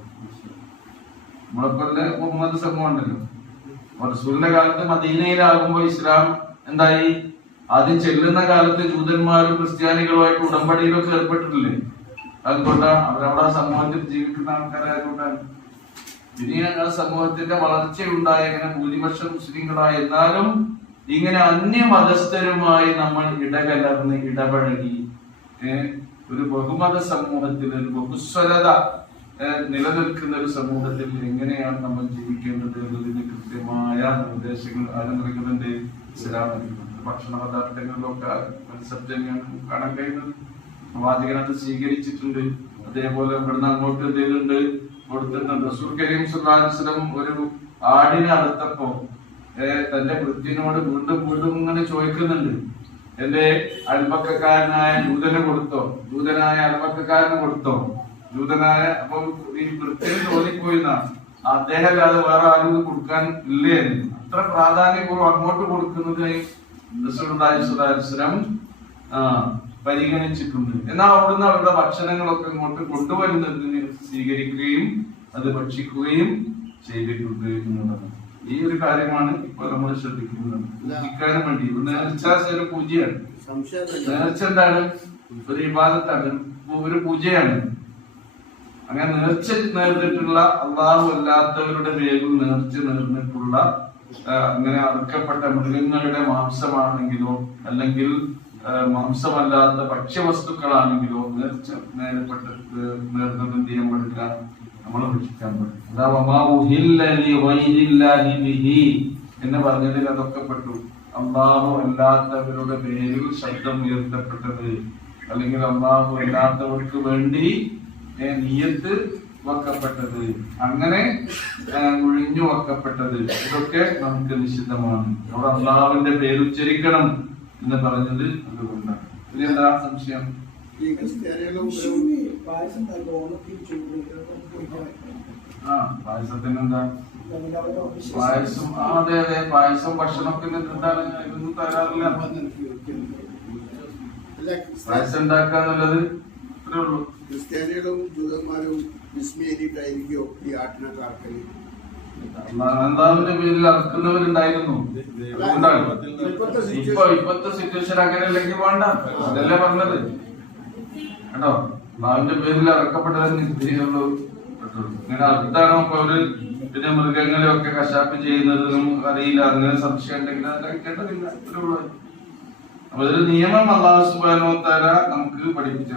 നമ്മളെപ്പോലെ ബഹുമത സമൂഹം ഉണ്ടല്ലോ. റസൂലിന്റെ കാലത്ത് മദീനയിലാകുമ്പോൾ ഇസ്ലാം എന്തായി? ആദ്യം ചെല്ലുന്ന കാലത്ത് ജൂതന്മാരും ക്രിസ്ത്യാനികളുമായിട്ട് ഉടമ്പടിയിലൊക്കെ ഏർപ്പെട്ടിട്ടില്ലേ? അതുകൊണ്ടാണ് അവരവിടെ സമൂഹത്തിൽ ജീവിക്കുന്ന ആൾക്കാരായതുകൊണ്ടാണ്. പിന്നെ ആ സമൂഹത്തിന്റെ വളർച്ചയുണ്ടായ ഇങ്ങനെ ഭൂരിപക്ഷം മുസ്ലിങ്ങളായി, എന്നാലും ഇങ്ങനെ അന്യമതസ്ഥരുമായി നമ്മൾ ഇടകലർന്ന് ഇടപഴകി ഒരു ബഹുമത സമൂഹത്തിൽ, ഒരു ബഹുസ്വരത നിലനിൽക്കുന്ന ഒരു സമൂഹത്തിൽ എങ്ങനെയാണ് നമ്മൾ ജീവിക്കേണ്ടത് എന്നതിന് കൃത്യമായ നിർദ്ദേശങ്ങൾ ആരും നൽകുന്നുണ്ട്, ഇസ്ലാം നൽകുന്നുണ്ട്. ഭക്ഷണ പദാർത്ഥങ്ങളിലൊക്കെ കൺസെപ്റ്റ് തന്നെയാണ് കാണാൻ കഴിയുന്നത്. പ്രവാചകനത് സ്വീകരിച്ചിട്ടുണ്ട്. അതേപോലെ ഇവിടുന്ന് അങ്ങോട്ട് എന്തെങ്കിലും കൊടുത്തിട്ടുണ്ട്. റസൂൽ കരീം സ്വല്ലല്ലാഹു അലൈഹി വസല്ലം ഒരു ആടിനെ അറുത്തപ്പോ തന്റെ വൃത്തിനോട് വീണ്ടും വീണ്ടും ഇങ്ങനെ ചോദിക്കുന്നുണ്ട്, എന്റെ അയൽപക്കക്കാരനായ ജൂതന് കൊടുത്തോ, ജൂതനായ അയൽപക്കക്കാരന് കൊടുത്തോ, ജൂതനായ അപ്പൊ ഈ വൃത്തിന് തോന്നിപ്പോയിരുന്ന അദ്ദേഹം അല്ലാതെ വേറെ ആരും കൊടുക്കാൻ ഇല്ലേ? അത്ര പ്രാധാന്യപൂർവ്വം അങ്ങോട്ട് കൊടുക്കുന്നതിനായി റസൂലുള്ളാഹി സ്വല്ലല്ലാഹു അലൈഹി വസല്ലം പരിഗണിച്ചിട്ടുണ്ട്. എന്നാൽ അവിടുന്ന് അവരുടെ ഭക്ഷണങ്ങളൊക്കെ ഇങ്ങോട്ട് കൊണ്ടുവരുന്നതിന് സ്വീകരിക്കുകയും അത് ഭക്ഷിക്കുകയും ചെയ്തിട്ടുണ്ട് എന്നുള്ളതാണ്. ഈ ഒരു കാര്യമാണ് ഇപ്പൊ നമ്മൾ ശ്രദ്ധിക്കുന്നത്. പൂജിക്കാനും വേണ്ടി നേർച്ച ഒരു പൂജയാണ്. നേർച്ച എന്താണ്? ഒരു ഇബാദത്താണ്, ഒരു പൂജയാണ്. അങ്ങനെ നേർച്ച നേർന്നിട്ടുള്ള അള്ളാഹു അല്ലാത്തവരുടെ പേരിൽ നേർച്ച നേർന്നിട്ടുള്ള അങ്ങനെ അറുക്കപ്പെട്ട മൃഗങ്ങളുടെ മാംസമാണെങ്കിലോ അല്ലെങ്കിൽ മാംസമല്ലാത്ത ഭക്ഷ്യവസ്തുക്കളാണെങ്കിലോ നേർച്ച നേർന്നത് എന്ത് ചെയ്യാൻ പാടില്ല, നമ്മൾ ഭക്ഷിക്കാൻ പാടില്ല. എന്ന് പറഞ്ഞതിൽ അതൊക്കെ പെട്ടു. അള്ളാഹു അല്ലാത്തവരുടെ പേരിൽ ശബ്ദം ഉയർത്തപ്പെട്ടത് അല്ലെങ്കിൽ അള്ളാഹു അല്ലാത്തവർക്ക് വേണ്ടി നിയ്യത്ത് വെക്കപ്പെട്ടത്, അങ്ങനെ ഒഴിഞ്ഞു വെക്കപ്പെട്ടത്, ഇതൊക്കെ നമുക്ക് നിഷിദ്ധമാണ്. അവിടെ അള്ളാഹുവിന്റെ പേര് ഉച്ചരിക്കണം എന്ന് പറഞ്ഞത് അതുകൊണ്ടാണ്. ഇതിലെന്താ സംശയം? പായസത്തിനെന്താ? പായസം അതെ അതെ, പായസം ഭക്ഷണമൊക്കെ എന്താണ് ഇതൊന്നും തരാറില്ല. പായസം ഉണ്ടാക്കാന്നുള്ളത് ഇത്രേ ഉള്ളൂ. ക്രിസ്ത്യാനികളും ജൂതന്മാരും വിസ്മയിട്ടായിരിക്കോ ഈ ആട്ടിനൊക്കെ ആർക്കല്? അള്ളാഹുവിന്റെ പേരിൽ അറക്കുന്നവരുണ്ടായിരുന്നു. ഇപ്പത്തെ സിറ്റുവേഷൻ അങ്ങനെ അല്ലെങ്കിൽ വേണ്ട, അതല്ലേ പറഞ്ഞത് കേട്ടോ. അള്ളാഹുവിന്റെ പേരിൽ അറക്കപ്പെട്ടതെന്ന് ഇത്രയുള്ളൂ. ഇങ്ങനെ അർത്ഥാണോ ഇപ്പൊ അവര് പിന്നെ മൃഗങ്ങളെയൊക്കെ കശാപ്പ് ചെയ്യുന്നതും അറിയില്ല, അങ്ങനെ സംശയം ഉണ്ടെങ്കിൽ അതൊക്കെ കേട്ടതില്ല, ഇത്രയുള്ളൂ. അപ്പൊ ഇതൊരു നിയമം അല്ലാഹു സുബ്ഹാനഹു വ തആല നമുക്ക് പഠിപ്പിച്ചു.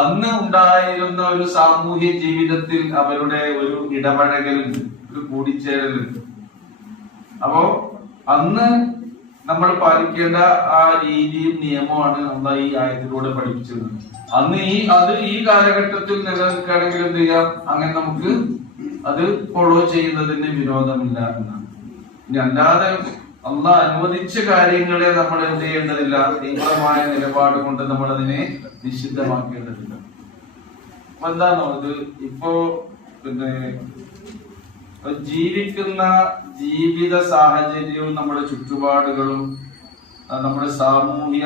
അന്ന് ഉണ്ടായിരുന്ന ഒരു സാമൂഹ്യ ജീവിതത്തിൽ അവരുടെ ഒരു ഇടപഴകലുണ്ട്, ഒരു കൂടിച്ചേരലുണ്ട്. അപ്പോ അന്ന് നമ്മൾ പാലിക്കേണ്ട ആ രീതിയും നിയമമാണ് നമ്മൾ ഈ ആയത്തിലൂടെ പഠിപ്പിച്ചത്. അന്ന് ഈ കാലഘട്ടത്തിൽ നിലനിൽക്കുകയാണെങ്കിൽ എന്ത് ചെയ്യാം, അങ്ങനെ നമുക്ക് അത് ഫോളോ ചെയ്യുന്നതിന് വിരോധമില്ല എന്നാണ്. ഇനി അല്ലാതെ അള്ളാഹ് അനുവദിച്ച കാര്യങ്ങളെ നമ്മൾ എന്ത് ചെയ്യേണ്ടതില്ല, തീവ്രമായ നിലപാട് കൊണ്ട് നമ്മൾ അതിനെ നിഷിദ്ധമാക്കേണ്ടതില്ല. അപ്പൊ എന്താണോ ഇത് ഇപ്പോ പിന്നെ ജീവിക്കുന്ന ജീവിത സാഹചര്യവും നമ്മുടെ ചുറ്റുപാടുകളും നമ്മുടെ സാമൂഹ്യ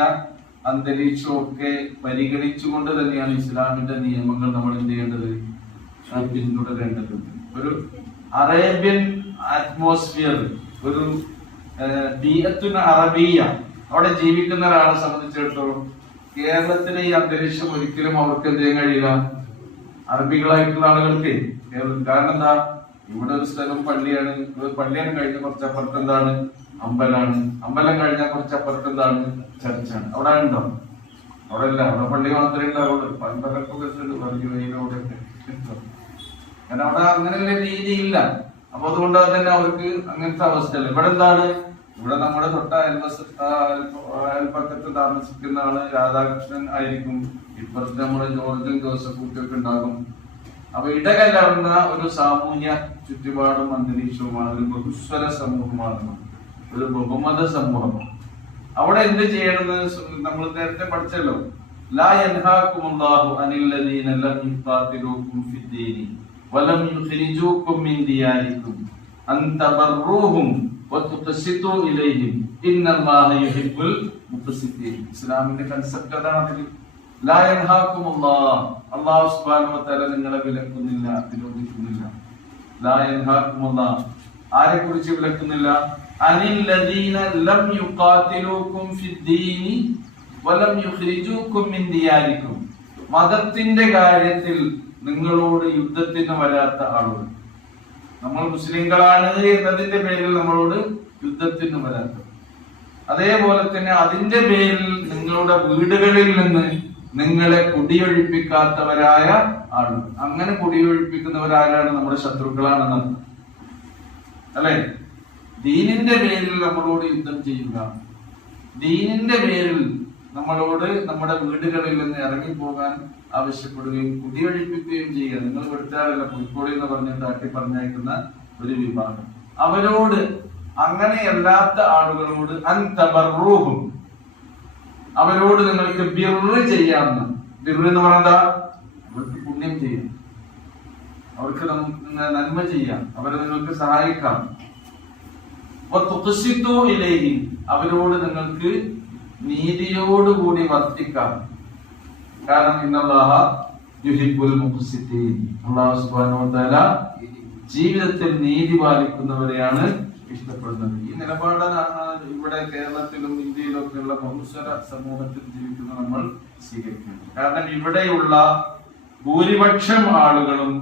അന്തരീക്ഷവും ഒക്കെ പരിഗണിച്ചുകൊണ്ട് തന്നെയാണ് ഇസ്ലാമിന്റെ നിയമങ്ങൾ നമ്മൾ എന്ത് ചെയ്യേണ്ടത്, പിന്തുടരേണ്ടത്. ഒരു അറേബ്യൻ അറ്റ്മോസ്ഫിയർ, ഒരു അറബിയ അവിടെ ജീവിക്കുന്ന ഒരാളെ സംബന്ധിച്ചിടത്തോളം കേരളത്തിലെ ഈ അന്തരീക്ഷം ഒരിക്കലും അവർക്ക് എന്ത് ചെയ്യാൻ കഴിയില്ല, അറബികളായിട്ടുള്ള ആളുകൾക്ക്. കാരണം എന്താ, ഇവിടെ ഒരു സ്ഥലം പള്ളിയാണ്, പള്ളിയാണ് കഴിഞ്ഞ കുറച്ചപ്പുറത്ത് എന്താണ് അമ്പലാണ്, അമ്പലം കഴിഞ്ഞാൽ കുറച്ചപ്പുറത്ത് എന്താണ് ചർച്ചാണ്. അവിടെ ഉണ്ടോ? അവിടെ ഇല്ല, അവിടെ പള്ളി മാത്രമേ ഉണ്ടാവുള്ളൂ. പമ്പലൊക്കെ കാരണം അവിടെ അങ്ങനെയുള്ള രീതിയില്ല. അപ്പൊ അതുകൊണ്ട് തന്നെ അവർക്ക് അങ്ങനത്തെ അവസ്ഥയല്ല. ഇവിടെ എന്താണ്, ഇവിടെ നമ്മുടെ തൊട്ട അയൽപക്കത്ത് താമസിക്കുന്ന ആള് രാധാകൃഷ്ണൻ ആയിരിക്കും, ഇപ്പുറത്ത് നമ്മുടെ ജോർജും ജോസഫും ഒക്കെ ഉണ്ടാകും. അപ്പൊ ഇടകലർന്ന ഒരു സാമൂഹ്യ ചുറ്റുപാടും അന്തരീക്ഷവുമാണ്, ഒരു ബഹുസ്വര സമൂഹമാണ്, ഒരു ബഹുമത സമൂഹമാണ്. അവിടെ എന്ത് ചെയ്യണമെന്ന് നമ്മൾ നേരത്തെ പഠിച്ചല്ലോ. ലാ യൻഹാകുമുല്ലാഹു അനില്ലദീന ലം യുഖാതിലൂകും ഫിദ്ദീനി വലം യുഖ്രിജൂകും മിൻ ദിയാരികും അൻ തബറൂഹും വതുഖ്സിതു ഇലൈഹിം ഇന്നല്ലാഹ യുഹിബ്ബുൽ മുഖ്സിതീൻ. ഇസ്ലാമിന്റെ കൺസെപ്റ്റ് അതാണ്. ലാ യൻഹാകുമുല്ലാഹ്, അല്ലാഹു സുബ്ഹാനഹു വ തആല നിങ്ങളെ വിലക്കുന്നില്ല, വിരോധിക്കുന്നില്ല. ലാ യൻഹാകുമുല്ലാഹ്, ആരെ കുറിച്ച് വിലക്കുന്നില്ല? അനില്ലദീന ലം യുഖാതിലൂകും ഫിദ്ദീനി വലം യുഖ്രിജൂകും മിൻ ദിയാരികും. മതത്തിന്റെ കാര്യത്തിൽ നിങ്ങളോട് യുദ്ധത്തിന് വരാത്ത ആളുകൾ. നമ്മൾ മുസ്ലിങ്ങളാണ് എന്നതിന്റെ പേരിൽ നമ്മളോട് യുദ്ധത്തിന് വരാത്തത്. അതേപോലെ തന്നെ അതിന്റെ പേരിൽ നിങ്ങളുടെ വീടുകളിൽ നിന്ന് നിങ്ങളെ കുടിയൊഴിപ്പിക്കാത്തവരായ ആളുകൾ. അങ്ങനെ കുടിയൊഴിപ്പിക്കുന്നവരാരാണ്? നമ്മുടെ ശത്രുക്കളാണെന്ന്, അല്ലെ? ദീനിന്റെ പേരിൽ നമ്മളോട് യുദ്ധം ചെയ്യുക, ദീനിന്റെ പേരിൽ നമ്മളോട് നമ്മുടെ വീടുകളിൽ നിന്ന് ഇറങ്ങിപ്പോകാൻ ആവശ്യപ്പെടുകയും കുടിയൊഴിപ്പിക്കുകയും ചെയ്യുക. നിങ്ങൾ പെടുത്താറില്ല പുൽക്കോടി എന്ന് പറഞ്ഞ് താട്ടി പറഞ്ഞയക്കുന്ന ഒരു വിഭാഗം. അവരോട്, അങ്ങനെയല്ലാത്ത ആളുകളോട് അൻതബറൂഹും, അവരോട് നിങ്ങൾക്ക് ബിർറ് ചെയ്യാമെന്ന്. ബിർറ് എന്ന് പറഞ്ഞാ അവർക്ക് പുണ്യം ചെയ്യാം, അവർക്ക് നന്മ ചെയ്യാം, അവരെ നിങ്ങൾക്ക് സഹായിക്കാം. അവരോട് നിങ്ങൾക്ക് നീതിയോടുകൂടി വർത്തിക്കാം. കാരണം ഇന്നല്ലാഹ യുഹിബ്ബുൽ മുഖ്സിതീൻ, അല്ലാഹു സുബ്ഹാനഹു വ തആല ജീവിതത്തിൽ നീതി പാലിക്കുന്നവരെയാണ് ഇഷ്ടപ്പെടുന്നത്. ഈ നിലപാടാണ് ഇവിടെ കേരളത്തിലും ഇന്ത്യയിലും ഒക്കെയുള്ള ബഹുസ്വര സമൂഹത്തിൽ ജീവിക്കുന്ന നമ്മൾ സ്വീകരിക്കുന്നത്. കാരണം ഇവിടെയുള്ള ഭൂരിപക്ഷം ആളുകളും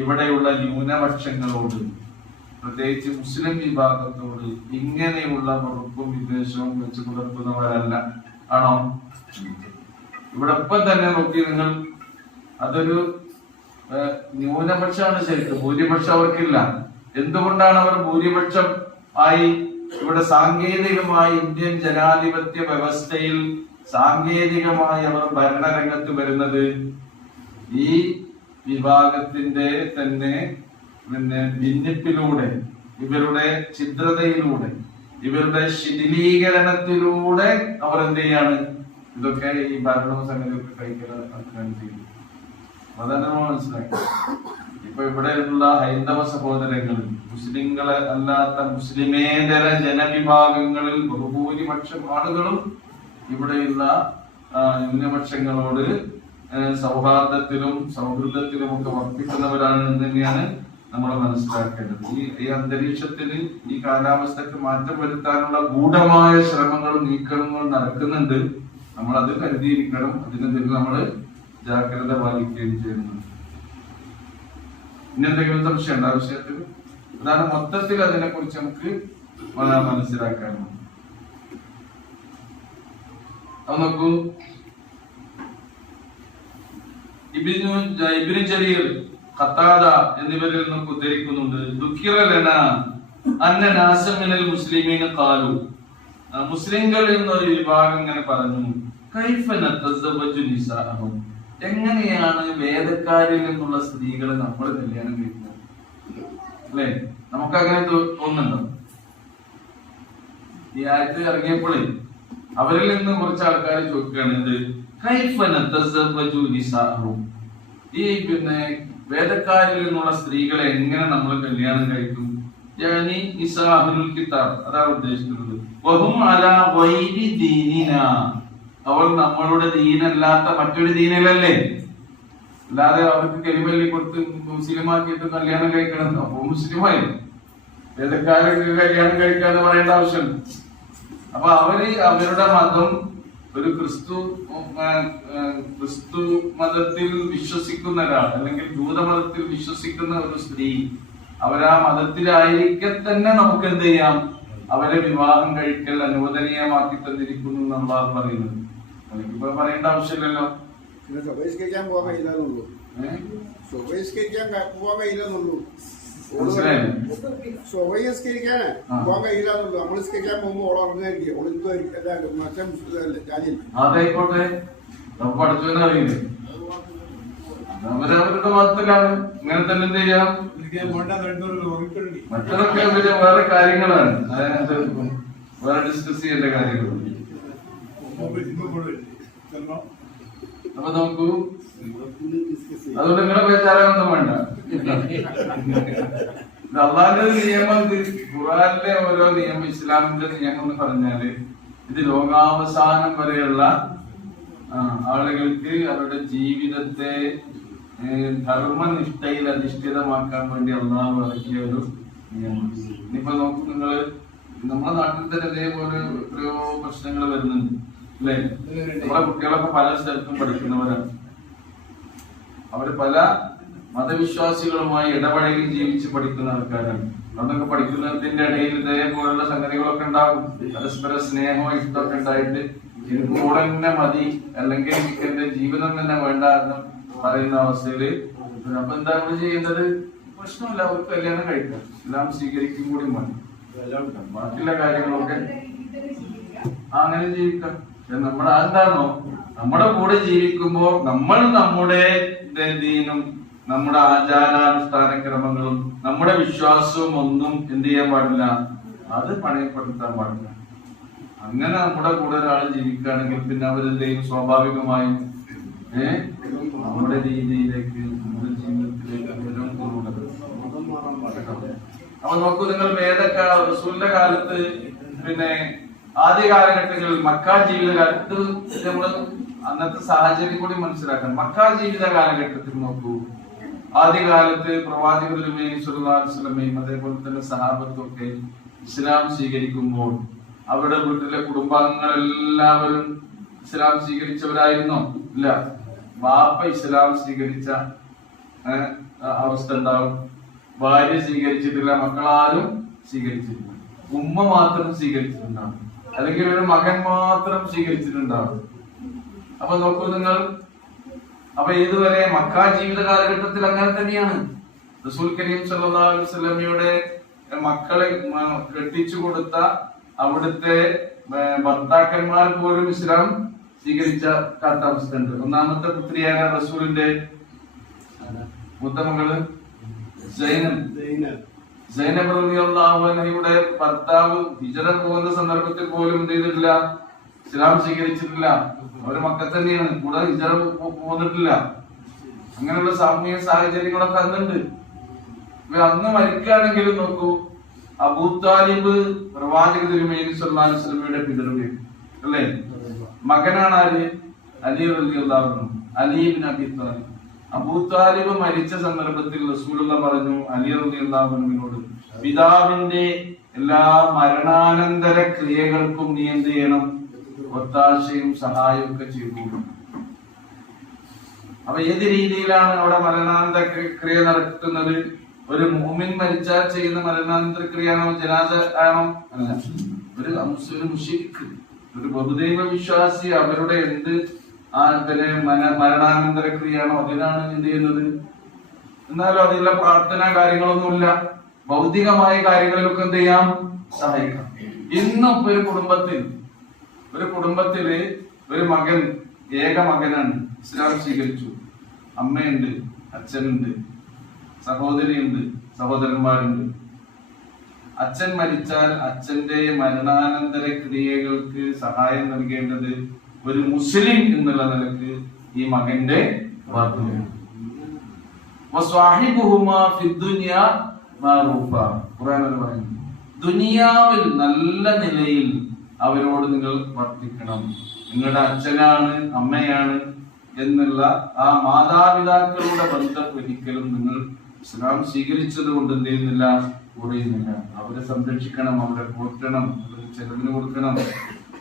ഇവിടെയുള്ള ന്യൂനപക്ഷങ്ങളോട്, പ്രത്യേകിച്ച് മുസ്ലിം വിഭാഗത്തോട് ഇങ്ങനെയുള്ള വെറുപ്പും വിദ്വേഷവും വെച്ച് പുലർത്തുന്നവരല്ല. ആണോ? ഇവിടെ ഇപ്പം തന്നെ നോക്കി നിങ്ങൾ, അതൊരു ന്യൂനപക്ഷമാണ് ശരിക്കും, ഭൂരിപക്ഷം അവർക്കില്ല. എന്തുകൊണ്ടാണ് അവർ ഭൂരിപക്ഷം ആയി? ഇവിടെ സാങ്കേതികമായി ഇന്ത്യൻ ജനാധിപത്യ വ്യവസ്ഥയിൽ സാങ്കേതികമായി അവർ ഭരണരംഗത്ത് വരുന്നത് ഈ വിഭാഗത്തിന്റെ തന്നെ ഭിന്നിപ്പിലൂടെ, ഇവരുടെ ഛിദ്രതയിലൂടെ, ഇവരുടെ ശിഥിലീകരണത്തിലൂടെ അവർ എന്ത് ചെയ്യാണ്? ഇതൊക്കെ ഈ ഭരണവും സംഗതിയൊക്കെ കഴിക്കാൻ ചെയ്യും. അതാണ് നമ്മൾ മനസ്സിലാക്കി. ഇപ്പൊ ഇവിടെയുള്ള ഹൈന്ദവ സഹോദരങ്ങൾ, മുസ്ലിങ്ങളെ അല്ലാത്ത മുസ്ലിമേതര ജനവിഭാഗങ്ങളിൽ ബഹുഭൂരിപക്ഷം ആളുകളും ഇവിടെയുള്ള ന്യൂനപക്ഷങ്ങളോട് സൗഹാർദ്ദത്തിലും സൗഹൃദത്തിലും ഒക്കെ വർത്തിക്കുന്നവരാണ് എന്ന് തന്നെയാണ് നമ്മൾ മനസ്സിലാക്കേണ്ടത്. ഈ അന്തരീക്ഷത്തിൽ ഈ കാലാവസ്ഥക്ക് മാറ്റം വരുത്താനുള്ള ഗൂഢമായ ശ്രമങ്ങളും നീക്കങ്ങളും നടക്കുന്നുണ്ട്. നമ്മൾ അത് കരുതിയിരിക്കണം. അതിനെന്തെങ്കിലും നമ്മൾ ജാഗ്രത പാലിക്കുകയും ചെയ്യുന്നു. ഇന്നെന്തെങ്കിലും സംശയം ഉണ്ടോ ആ വിഷയത്തിൽ? അതാണ് മൊത്തത്തിൽ അതിനെ കുറിച്ച് നമുക്ക് മനസ്സിലാക്കാനുണ്ട്. അത് നോക്കൂ, ഇബ്നു ജരീർ, ഖത്താദ എന്നിവരിൽ നിന്നൊക്കെ ഉദ്ധരിക്കുന്നുണ്ട്. ദുഃഖിറലന അന്ന നാസം മിനൽ മുസ്ലിമീന ഖാലു, മുസ്ലിങ്ങളിൽ നിന്നൊരു വിഭാഗം ഇങ്ങനെ പറഞ്ഞു, കൈഫ നതസവ്വജു നിസാഅഹും, എങ്ങനെയാണ് വേദക്കാരിൽ നിന്നുള്ള സ്ത്രീകളെ നമ്മൾ കല്യാണം കഴിക്കുന്നത്? അല്ലെ, നമുക്ക് അങ്ങനെ തോന്നുന്നുണ്ടോ? ഈ ആയത്ത് ഇറങ്ങിയപ്പോഴേ അവരിൽ നിന്ന് കുറച്ച് ആൾക്കാർ ചോദിക്കുകയാണ്, എന്ത് കൈഫ നതസവ്വജു നിസാഅഹും, ഈ വേദക്കാരിൽ നിന്നുള്ള സ്ത്രീകളെ എങ്ങനെ നമ്മൾ കല്യാണം കഴിക്കും? യാനി നിസാഅഹുൽ കിതാബ്, അതാണ് ഉദ്ദേശിക്കുന്നത്. വഹും അലാ ഗൈരി ദീനിനാ, അവർ നമ്മളുടെ ദീനല്ലാത്ത മറ്റൊരു ദീനിലല്ലേ. അല്ലാതെ അവർക്ക് കരിമല്ലി കൊടുത്ത് മുസ്ലിമാക്കിയിട്ട് കല്യാണം കഴിക്കണം, അപ്പൊ മുസ്ലിമായി. വേദക്കാരൊക്കെ കല്യാണം കഴിക്കാന്ന് പറയേണ്ട ആവശ്യം. അപ്പൊ അവരുടെ മതം ഒരു ക്രിസ്തു മതത്തിൽ വിശ്വസിക്കുന്ന ഒരാൾ, അല്ലെങ്കിൽ ജൂതമതത്തിൽ വിശ്വസിക്കുന്ന ഒരു സ്ത്രീ, അവരാ മതത്തിലായിരിക്കെ തന്നെ നമുക്ക് എന്ത് ചെയ്യാം? അവരെ വിവാഹം കഴിക്കൽ അനുവദനീയമാക്കി തന്നിരിക്കുന്നു എന്നാണ് പറയുന്നത്. ഇപ്പൊ പറയേണ്ട ആവശ്യമില്ലല്ലോ. സ്വബഹിസ്കരിക്കാൻ പോകാൻ കഴിയില്ലെന്നുള്ളൂ. സ്വബഹിസ്കരിക്കാൻ പോകാൻ കഴിയില്ലെന്നുള്ളൂ. സ്വബഹിസ്കരിക്കാന് പോകാൻ കഴിയില്ലെന്നുള്ളൂ. നമ്മൾ സ്കരിക്കാൻ പോകുമ്പോ ഓളർന്നായിരിക്കും, ഓളിന്തോ മറ്റേ അതായിക്കോട്ടെ, പഠിച്ചോന്നറിയില്ലേ, അവരവരുടെ മതത്തിലാണ്. ഇങ്ങനെ തന്നെ എന്ത് ചെയ്യാം? മറ്റതൊക്കെ പിന്നെ വേറെ കാര്യങ്ങളാണ്, അതിനകത്ത് വേറെ ഡിസ്കസ് ചെയ്യേണ്ട കാര്യങ്ങളുണ്ട്. അപ്പൊ നമുക്ക് അതുകൊണ്ട് നിങ്ങളെ വിചാരമൊന്നും വേണ്ട. അള്ളാന്റെ നിയമം, ഖുർആനിലെ ഓരോ നിയമം, ഇസ്ലാമിന്റെ നിയമം എന്ന് പറഞ്ഞാല് ഇത് ലോകാവസാനം വരെയുള്ള ആളുകൾക്ക് അവരുടെ ജീവിതത്തെ ധർമ്മനിഷ്ഠയിൽ അധിഷ്ഠിതമാക്കാൻ വേണ്ടി അള്ളാഹു ഇറക്കിയ ഒരു നിയമം. ഇനിയിപ്പോ നോക്കൂ, നിങ്ങള് നമ്മുടെ നാട്ടിൽ തന്നെ ഇതേപോലെ എത്രയോ പ്രശ്നങ്ങൾ വരുന്നുണ്ട്, അല്ലെ? നമ്മളെ കുട്ടികളൊക്കെ പല സ്ഥലത്തും പഠിക്കുന്നവരാണ്. അവര് പല മതവിശ്വാസികളുമായി ഇടപഴകി ജീവിച്ച് പഠിക്കുന്ന ആൾക്കാരാണ്. അതൊക്കെ പഠിക്കുന്നതിന്റെ ഇടയിൽ ഇതേപോലുള്ള സംഗതികളൊക്കെ ഉണ്ടാകും. പരസ്പര സ്നേഹമോ ഇഷ്ടമൊക്കെ ഉണ്ടായിട്ട് എനിക്ക് കൂടെ തന്നെ മതി, അല്ലെങ്കിൽ എനിക്ക് എന്റെ ജീവിതം തന്നെ വേണ്ട എന്ന് പറയുന്ന അവസ്ഥയില് അപ്പൊ എന്താ നമ്മൾ ചെയ്യുന്നത്? പ്രശ്നമില്ല, അവർക്ക് കല്യാണം കഴിക്കാം, എല്ലാം സ്വീകരിക്കും കൂടി മതി, ബാക്കിയുള്ള കാര്യങ്ങളൊക്കെ അങ്ങനെ ജീവിക്കാം. നമ്മുടെ എന്താണോ നമ്മുടെ കൂടെ ജീവിക്കുമ്പോ നമ്മൾ നമ്മുടെ ദീനും നമ്മുടെ ആചാരാനുഷ്ഠാന ക്രമങ്ങളും നമ്മുടെ വിശ്വാസവും ഒന്നും എന്ത് ചെയ്യാൻ പാടില്ല, അത് പണയപ്പെടുത്താൻ പാടില്ല. അങ്ങനെ നമ്മുടെ കൂടെ ഒരാൾ ജീവിക്കുകയാണെങ്കിൽ പിന്നെ അവരെന്ത് ചെയ്യും? സ്വാഭാവികമായും നമ്മുടെ രീതിയിലേക്ക്, നമ്മുടെ ജീവിതത്തിലേക്ക് അപ്പൊ നോക്കൂ നിങ്ങൾ, ഏതൊക്കെ റസൂലിന്റെ കാലത്ത്, പിന്നെ ആദ്യ കാലഘട്ടങ്ങളിൽ മക്ക ജീവിതകാലത്ത് നമ്മള് അന്നത്തെ സാഹചര്യം കൂടി മനസ്സിലാക്കണം. മക്ക ജീവിത കാലഘട്ടത്തിൽ നോക്കൂ, ആദ്യകാലത്ത് പ്രവാചകർ സ്വല്ലല്ലാഹു അലൈഹി വസല്ലമയും അതേപോലെ തന്നെ സഹാബത്തും ഒക്കെ ഇസ്ലാം സ്വീകരിക്കുമ്പോൾ അവിടെ വീട്ടിലെ കുടുംബാംഗങ്ങളെല്ലാവരും ഇസ്ലാം സ്വീകരിച്ചവരായിരുന്നോ? ഇല്ല. ബാപ്പ ഇസ്ലാം സ്വീകരിച്ച അവസ്ഥ ഉണ്ടാവും, ഭാര്യ സ്വീകരിച്ചിട്ടില്ല, മക്കളാരും സ്വീകരിച്ചിട്ടില്ല, ഉമ്മ മാത്രം സ്വീകരിച്ചിട്ടുണ്ടാവും, അല്ലെങ്കിൽ ഒരു മകൻ മാത്രം സ്വീകരിച്ചിട്ടുണ്ടാവും. അപ്പൊ നോക്കൂ നിങ്ങൾ, അപ്പൊ ഇതുവരെ മക്ക ജീവിത കാലഘട്ടത്തിൽ അങ്ങനെ തന്നെയാണ്. റസൂൽ കരീം സല്ലല്ലാഹു അലൈഹി വസല്ലമയുടെ മക്കളെ കെട്ടിച്ചു കൊടുത്ത അവിടുത്തെ ഭർത്താക്കന്മാർ പോലും ഇസ്ലാം സ്വീകരിച്ച കാലാവസ്ഥ ഉണ്ട്. ഒന്നാമത്തെ പുത്രിയായ റസൂലിന്റെ മുത്തമകള് സൈനബ് റളിയല്ലാഹു അൻഹയുടെ ഭർത്താവ് ഹിജ്റ പോകുന്ന സന്ദർഭത്തിൽ പോലും എന്ത് ചെയ്തിട്ടില്ല? ഇസ്ലാം സ്വീകരിച്ചിട്ടില്ല. അവര് മക്ക തന്നെയാണ്, കൂടെ ഹിജ്റ പോന്നിട്ടില്ല. അങ്ങനെയുള്ള സാമൂഹിക സാഹചര്യങ്ങളൊക്കെ അന്നുണ്ട്. അന്ന് മരിക്കുകയാണെങ്കിലും നോക്കൂ, അബൂ താലിബ് പ്രവാചക തിരുമേനി സ്വല്ലല്ലാഹു അലൈഹി വസല്ലമയുടെ പിതൃവ്യം അല്ലേ? മകനാണ് ആര്? അലി റളിയല്ലാഹു അൻഹു, അലി ഇബ്നു അബീ താലിബ്. അബൂ താലിബ് മരിച്ച സന്ദർഭത്തിൽ റസൂലുള്ളാഹി പറഞ്ഞു അലി റളിയല്ലാഹു അൻഹുവിനോട്, പിതാവിന്റെ എല്ലാ മരണാനന്തര ക്രിയകൾക്കും നീ എന്ത് ചെയ്യണം? ഒത്താശയും സഹായവും ഒക്കെ ചെയ്തു. അപ്പൊ ഏത് രീതിയിലാണ് അവിടെ മരണാനന്തര ക്രിയ നടത്തുന്നത്? ഒരു മുഅ്മിൻ മരിച്ചാൽ ചെയ്യുന്ന മരണാനന്തര ക്രിയയാണോ? ജനാസ ആണോ? അല്ല. ഒരു മുശ്രിക്ക്, ഒരു ബഹുദൈവ വിശ്വാസി അവരുടെ എന്ത് മരണാനന്തര ക്രിയയാണോ അതിനാണ് എന്ത് ചെയ്യുന്നത്. എന്നാലും അതിലുള്ള പ്രാർത്ഥന കാര്യങ്ങളൊന്നുമില്ല. ഭൗതികമായ കാര്യങ്ങളിലൊക്കെ എന്ത് ചെയ്യാം? സഹായിക്കാം. ഇന്നിപ്പോ ഒരു കുടുംബത്തില് ഒരു മകൻ, ഏക മകനാണ്, ഇസ്ലാം സ്വീകരിച്ചു, അമ്മയുണ്ട്, അച്ഛനുണ്ട്, സഹോദരിയുണ്ട്, സഹോദരന്മാരുണ്ട്. അച്ഛൻ മരിച്ചാൽ അച്ഛന്റെ മരണാനന്തര ക്രിയകൾക്ക് സഹായം നൽകേണ്ടത് ഒരു മുസ്ലിം എന്നുള്ള നിലക്ക് ഈ മകന്റെ ബാധ്യതയാണ്. ദുനിയാവിൽ നല്ല നിലയിൽ അവരോട് നിങ്ങൾ വർത്തിക്കണം. നിങ്ങളുടെ അച്ഛനാണ്, അമ്മയാണ് എന്നുള്ള ആ മാതാപിതാക്കളുടെ ബന്ധം ഒരിക്കലും നിങ്ങൾ ഇസ്ലാം സ്വീകരിച്ചത് കൊണ്ട് എന്ത് ചെയ്യുന്നില്ല? കുറയുന്നില്ല. അവരെ സംരക്ഷിക്കണം, അവരെ പോറ്റണം, അവർക്ക് ചെലവിന് കൊടുക്കണം,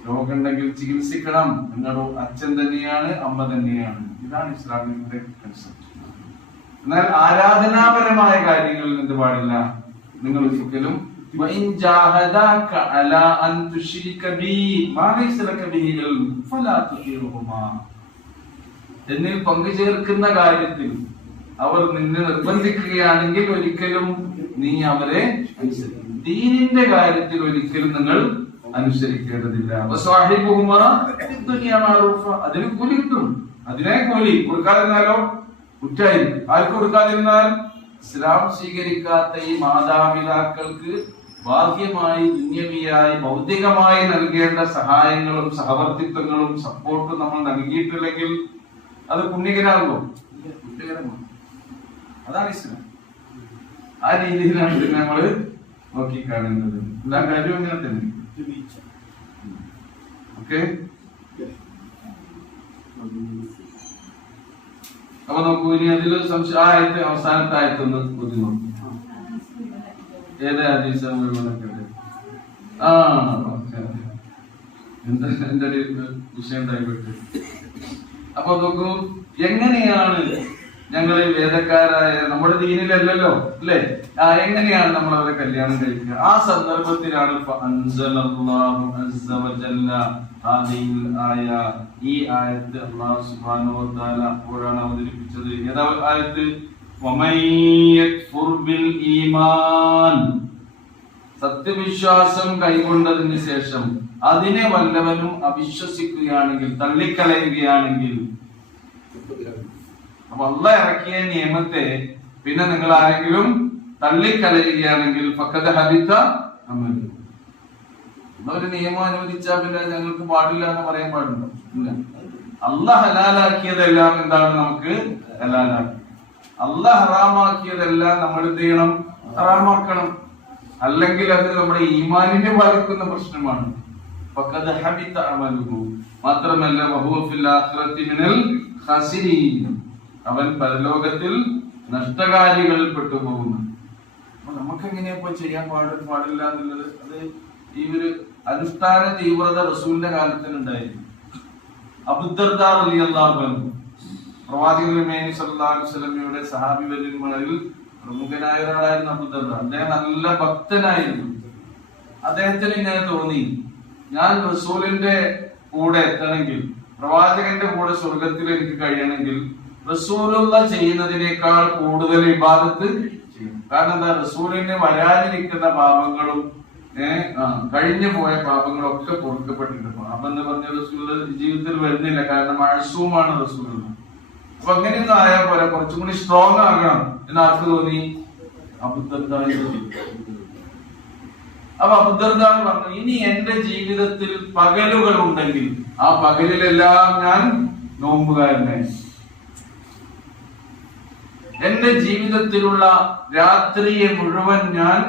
രോഗമുണ്ടെങ്കിൽ ചികിത്സിക്കണം. നിങ്ങളുടെ അച്ഛൻ തന്നെയാണ്, അമ്മ തന്നെയാണ്. ഇതാണ് ഇസ്ലാമിന്റെ കൺസെപ്റ്റ്. എന്നാൽ ആരാധനാപരമായ കാര്യങ്ങളിൽ എന്ത് പാടില്ല? നിങ്ങൾ ഒരിക്കലും എന്നിൽ പങ്കുചേർക്കുന്ന കാര്യത്തിൽ അവർ നിന്നെ നിർബന്ധിക്കുകയാണെങ്കിൽ ഒരിക്കലും നീ അവരെ അനുസരിക്കും. ദീനിന്റെ കാര്യത്തിൽ ഒരിക്കലും നിങ്ങൾ അനുസരിക്കേണ്ടതില്ല. അതിന് കൂലി കിട്ടും. അതിനെ കൂലി കൊടുക്കാതിരുന്നാലോ കുറ്റായിരിക്കും. ആർക്ക് കൊടുക്കാതിരുന്നാൽ? ഇസ്ലാം സ്വീകരിക്കാത്ത ഈ മാതാപിതാക്കൾക്ക് ബാഹ്യമായി, ദുന്യവിയായി, ഭൗതികമായി നൽകേണ്ട സഹായങ്ങളും സഹവർത്തിത്വങ്ങളും സപ്പോർട്ടും നമ്മൾ നൽകിയിട്ടില്ലെങ്കിൽ അത് പുണ്യകരാകുമോ? കുറ്റകരമാണ്. അതാണ് ഇസ്ലാം. ആ രീതിയിലാണ് ഇതിനെ നമ്മൾ നോക്കിക്കാണേണ്ടത്. എല്ലാ കാര്യവും ഇങ്ങനെ തന്നെ. ഓക്കെ, അപ്പൊ നോക്കൂ, ഇനി അതിൽ സംശയം അവസാനത്തെ ആയത്തൊന്ന് ബുദ്ധി നോക്കും. ഏത് ഹദീസാണ് എന്താ വിഷയം ഉണ്ടായിപ്പെട്ട്. അപ്പൊ നോക്കൂ, എങ്ങനെയാണ് ഞങ്ങള് വേദക്കാരായ നമ്മുടെ ദീനിലല്ലല്ലോ അല്ലെ, എങ്ങനെയാണ് നമ്മൾ അവരെ കല്യാണം കഴിക്കുക? ആ സന്ദർഭത്തിലാണ് ഈ ആയത്ത് അല്ലാഹു സുബ്ഹാനഹു വ തആല അപ്പോഴാണ് അവതരിപ്പിച്ചത്. ഏതാ ആയത്ത്? സത്യവിശ്വാസം കൈക്കൊണ്ടതിന് ശേഷം അതിനെ വല്ലവനും അവിശ്വസിക്കുകയാണെങ്കിൽ, തള്ളിക്കളയുകയാണെങ്കിൽ, അപ്പൊ അല്ലാഹ് ഇറക്കിയ നിയമത്തെ പിന്നെ നിങ്ങൾ ആരെങ്കിലും തള്ളിക്കളയുകയാണെങ്കിൽ ഫഖദ് ഹബിത അമലു. ഒരു നിയമം അനുവദിച്ചാൽ പിന്നെ ഞങ്ങൾക്ക് പാടില്ല എന്ന് പറയാൻ പാടുണ്ടോ? ഇല്ല. അല്ലാഹ് ഹലാലാക്കിയതെല്ലാം എന്താണ്? നമുക്ക് ഹലാലാക്കി. അല്ലാഹ് ഹറാമാക്കിയതെല്ലാം നമ്മൾ എന്ത് ചെയ്യണം? ഹറാമാക്കണം. അല്ലെങ്കിൽ അത് നമ്മുടെ ഈമാനിനെ ബാധിക്കുന്ന പ്രശ്നമാണ്. ഫഖദ് ഹബിത അമലുഹു. മാത്രമല്ല വഹുവ ഫിൽ ആഖിറതി മിനൽ ഖാസിരീൻ. അവൻ പരലോകത്തിൽ നഷ്ടകാരികളിൽ പെട്ടുപോകുന്നു. അപ്പൊ നമുക്ക് എങ്ങനെയാ ചെയ്യാൻ പാടില്ല എന്നുള്ളത്? അത് ഈ ഒരു അനുഷ്ഠാന തീവ്രത റസൂലിന്റെ കാലത്തിനുണ്ടായിരുന്നു. അബൂദർദാ റളിയല്ലാഹു അൻഹു പ്രവാചകൻ സല്ലല്ലാഹു അലൈഹി വസല്ലമയുടെ സഹാബി വര്യന്മാരിൽ പ്രമുഖനായ ഒരാളായിരുന്നു അബൂദർദാ. അദ്ദേഹം നല്ല ഭക്തനായിരുന്നു. അദ്ദേഹത്തിന് ഇങ്ങനെ തോന്നി, ഞാൻ റസൂലിന്റെ കൂടെ എത്തണമെങ്കിൽ, പ്രവാചകന്റെ കൂടെ സ്വർഗത്തിൽ എനിക്ക് കഴിയണമെങ്കിൽ റസൂലുള്ള ചെയ്യുന്നതിനേക്കാൾ കൂടുതൽ ഇബാദത്ത് ചെയ്യണം. കാരണം എന്താ? റസൂലിന് വരാനിരിക്കുന്ന പാപങ്ങളും കഴിഞ്ഞു പോയ പാപങ്ങളൊക്കെ പൊറുക്കപ്പെട്ടിട്ടുണ്ട്. പാപം എന്ന് പറഞ്ഞ റസൂല് ജീവിതത്തിൽ വരുന്നില്ല, കാരണം മഅസൂമാണ് റസൂൽ. അപ്പൊ അങ്ങനെയൊന്നും ആയാൽ പോലെ കുറച്ചും കൂടി സ്ട്രോങ് ആകണം എന്ന് ആർക്ക് തോന്നി? അബൂദർദാന് തോന്നി. അപ്പൊ അബൂദർദാ പറഞ്ഞു, ഇനി എന്റെ ജീവിതത്തിൽ പകലുകൾ ഉണ്ടെങ്കിൽ ആ പകലിലെല്ലാം ഞാൻ നോമ്പുകാരനായി. എന്റെ ജീവിതത്തിലുള്ള രാത്രിയെ മുഴുവൻ ഞാൻ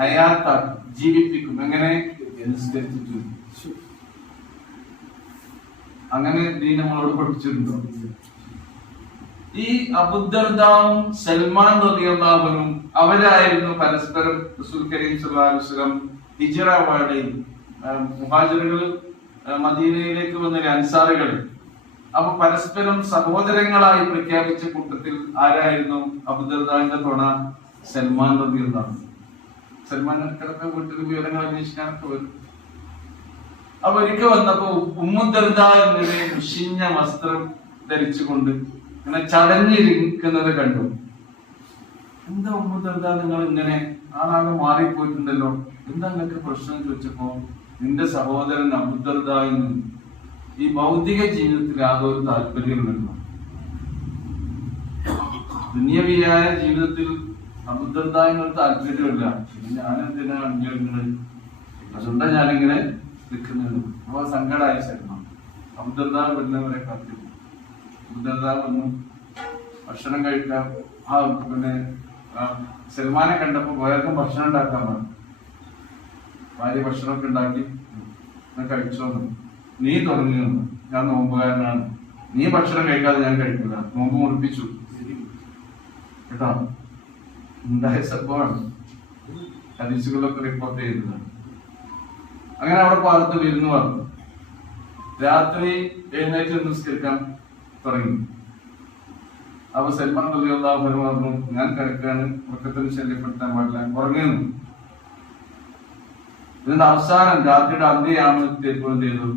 ഹയാത്താക്കും, ജീവിപ്പിക്കും. എങ്ങനെ? അനുസ്കരിച്ചിട്ട്. അങ്ങനെ നീ നമ്മളോട് പഠിച്ചിട്ടുണ്ടോ? ഈ അബൂദർദാവും സൽമാൻ റളിയല്ലാഹു അൻഹു അവരായിരുന്നു പരസ്പരം റസൂൽ കരീം സല്ലല്ലാഹു അലൈഹി വസല്ലം ഹിജ്റ വേളയിൽ മുഹാജിറുകൾ മദീനയിലേക്ക് വന്ന അൻസാറുകൾ, അപ്പൊ പരസ്പരം സഹോദരങ്ങളായി പ്രഖ്യാപിച്ച കൂട്ടത്തിൽ ആരായിരുന്നു? അബൂദർദാന്റെ തുണ സൽമാൻ റളിയല്ലാഹു അൻഹു. സൽമാൻ ഇടയ്ക്കൊക്കെ വീട്ടിൽ വിവരങ്ങൾ അന്വേഷിക്കാനൊക്കെ വരും. അപ്പൊ ഒരിക്കൽ വന്നപ്പോ ഉമ്മുദർദാ എന്നൊരു മുഷിഞ്ഞ വസ്ത്രം ധരിച്ചുകൊണ്ട് ഇങ്ങനെ ചടഞ്ഞിരിക്കുന്നത് കണ്ടു. എന്താ ഉമ്മുദർദാ, നിങ്ങൾ ഇങ്ങനെ ആളാകെ മാറിപ്പോയിട്ടുണ്ടല്ലോ, എന്താ നിങ്ങൾക്ക് പ്രശ്നം ചോദിച്ചപ്പോ, നിന്റെ സഹോദരൻ അബൂദർദാവിന് ഈ ഭൗതിക ജീവിതത്തിൽ യാതൊരു താല്പര്യമില്ലല്ലോ, ദുനിയവിയായ ജീവിതത്തിൽ അബൂദർദാവിനൊരു താല്പര്യമില്ല, ഞാനെന്തിനാ അഞ്ചുള്ളത്, അതുകൊണ്ടാണ് ഞാനിങ്ങനെ നിൽക്കുന്നത്. അപ്പൊ സങ്കടമായ സൽമാൻ അബൂദർദാ വരുന്നവരെ കാത്തിരുന്നു. അബൂദർദാ വന്നു ഭക്ഷണം കഴിക്കാൻ. പിന്നെ സൽമാനെ കണ്ടപ്പോ വേഗം ഭക്ഷണം ഉണ്ടാക്കാൻ പറഞ്ഞു. ഭാര്യ ഭക്ഷണമൊക്കെ ഉണ്ടാക്കി കഴിച്ചോന്നു. നീ തുടങ്ങി വന്നു, ഞാൻ നോമ്പുകാരനാണ്, നീ ഭക്ഷണം കഴിക്കാതെ ഞാൻ കഴിക്കില്ല, നോമ്പ് മുറിപ്പിച്ചു കേട്ടോ. ഉണ്ടായ സംഭവമാണ്, ഹദീസുകളൊക്കെ റിപ്പോർട്ട് ചെയ്തതാണ്. അങ്ങനെ അവിടെ പാർത്ത് വിരുന്ന് പറഞ്ഞു. രാത്രി എഴുന്നേറ്റ് നിസ്കരിക്കാൻ തുടങ്ങി. അപ്പൊ സൽമാൻ റളിയല്ലാഹു അൻഹു പറഞ്ഞു, ഞാൻ കിടക്കാണ്, ഉറക്കത്തിന് ശല്യപ്പെടുത്താൻ പാടില്ല, ഉറങ്ങിയെന്നു. ഇതിന്റെ അവസാനം രാത്രിയുടെ അന്ത്യയാമത്തേക്ക് എന്ത് ചെയ്തു?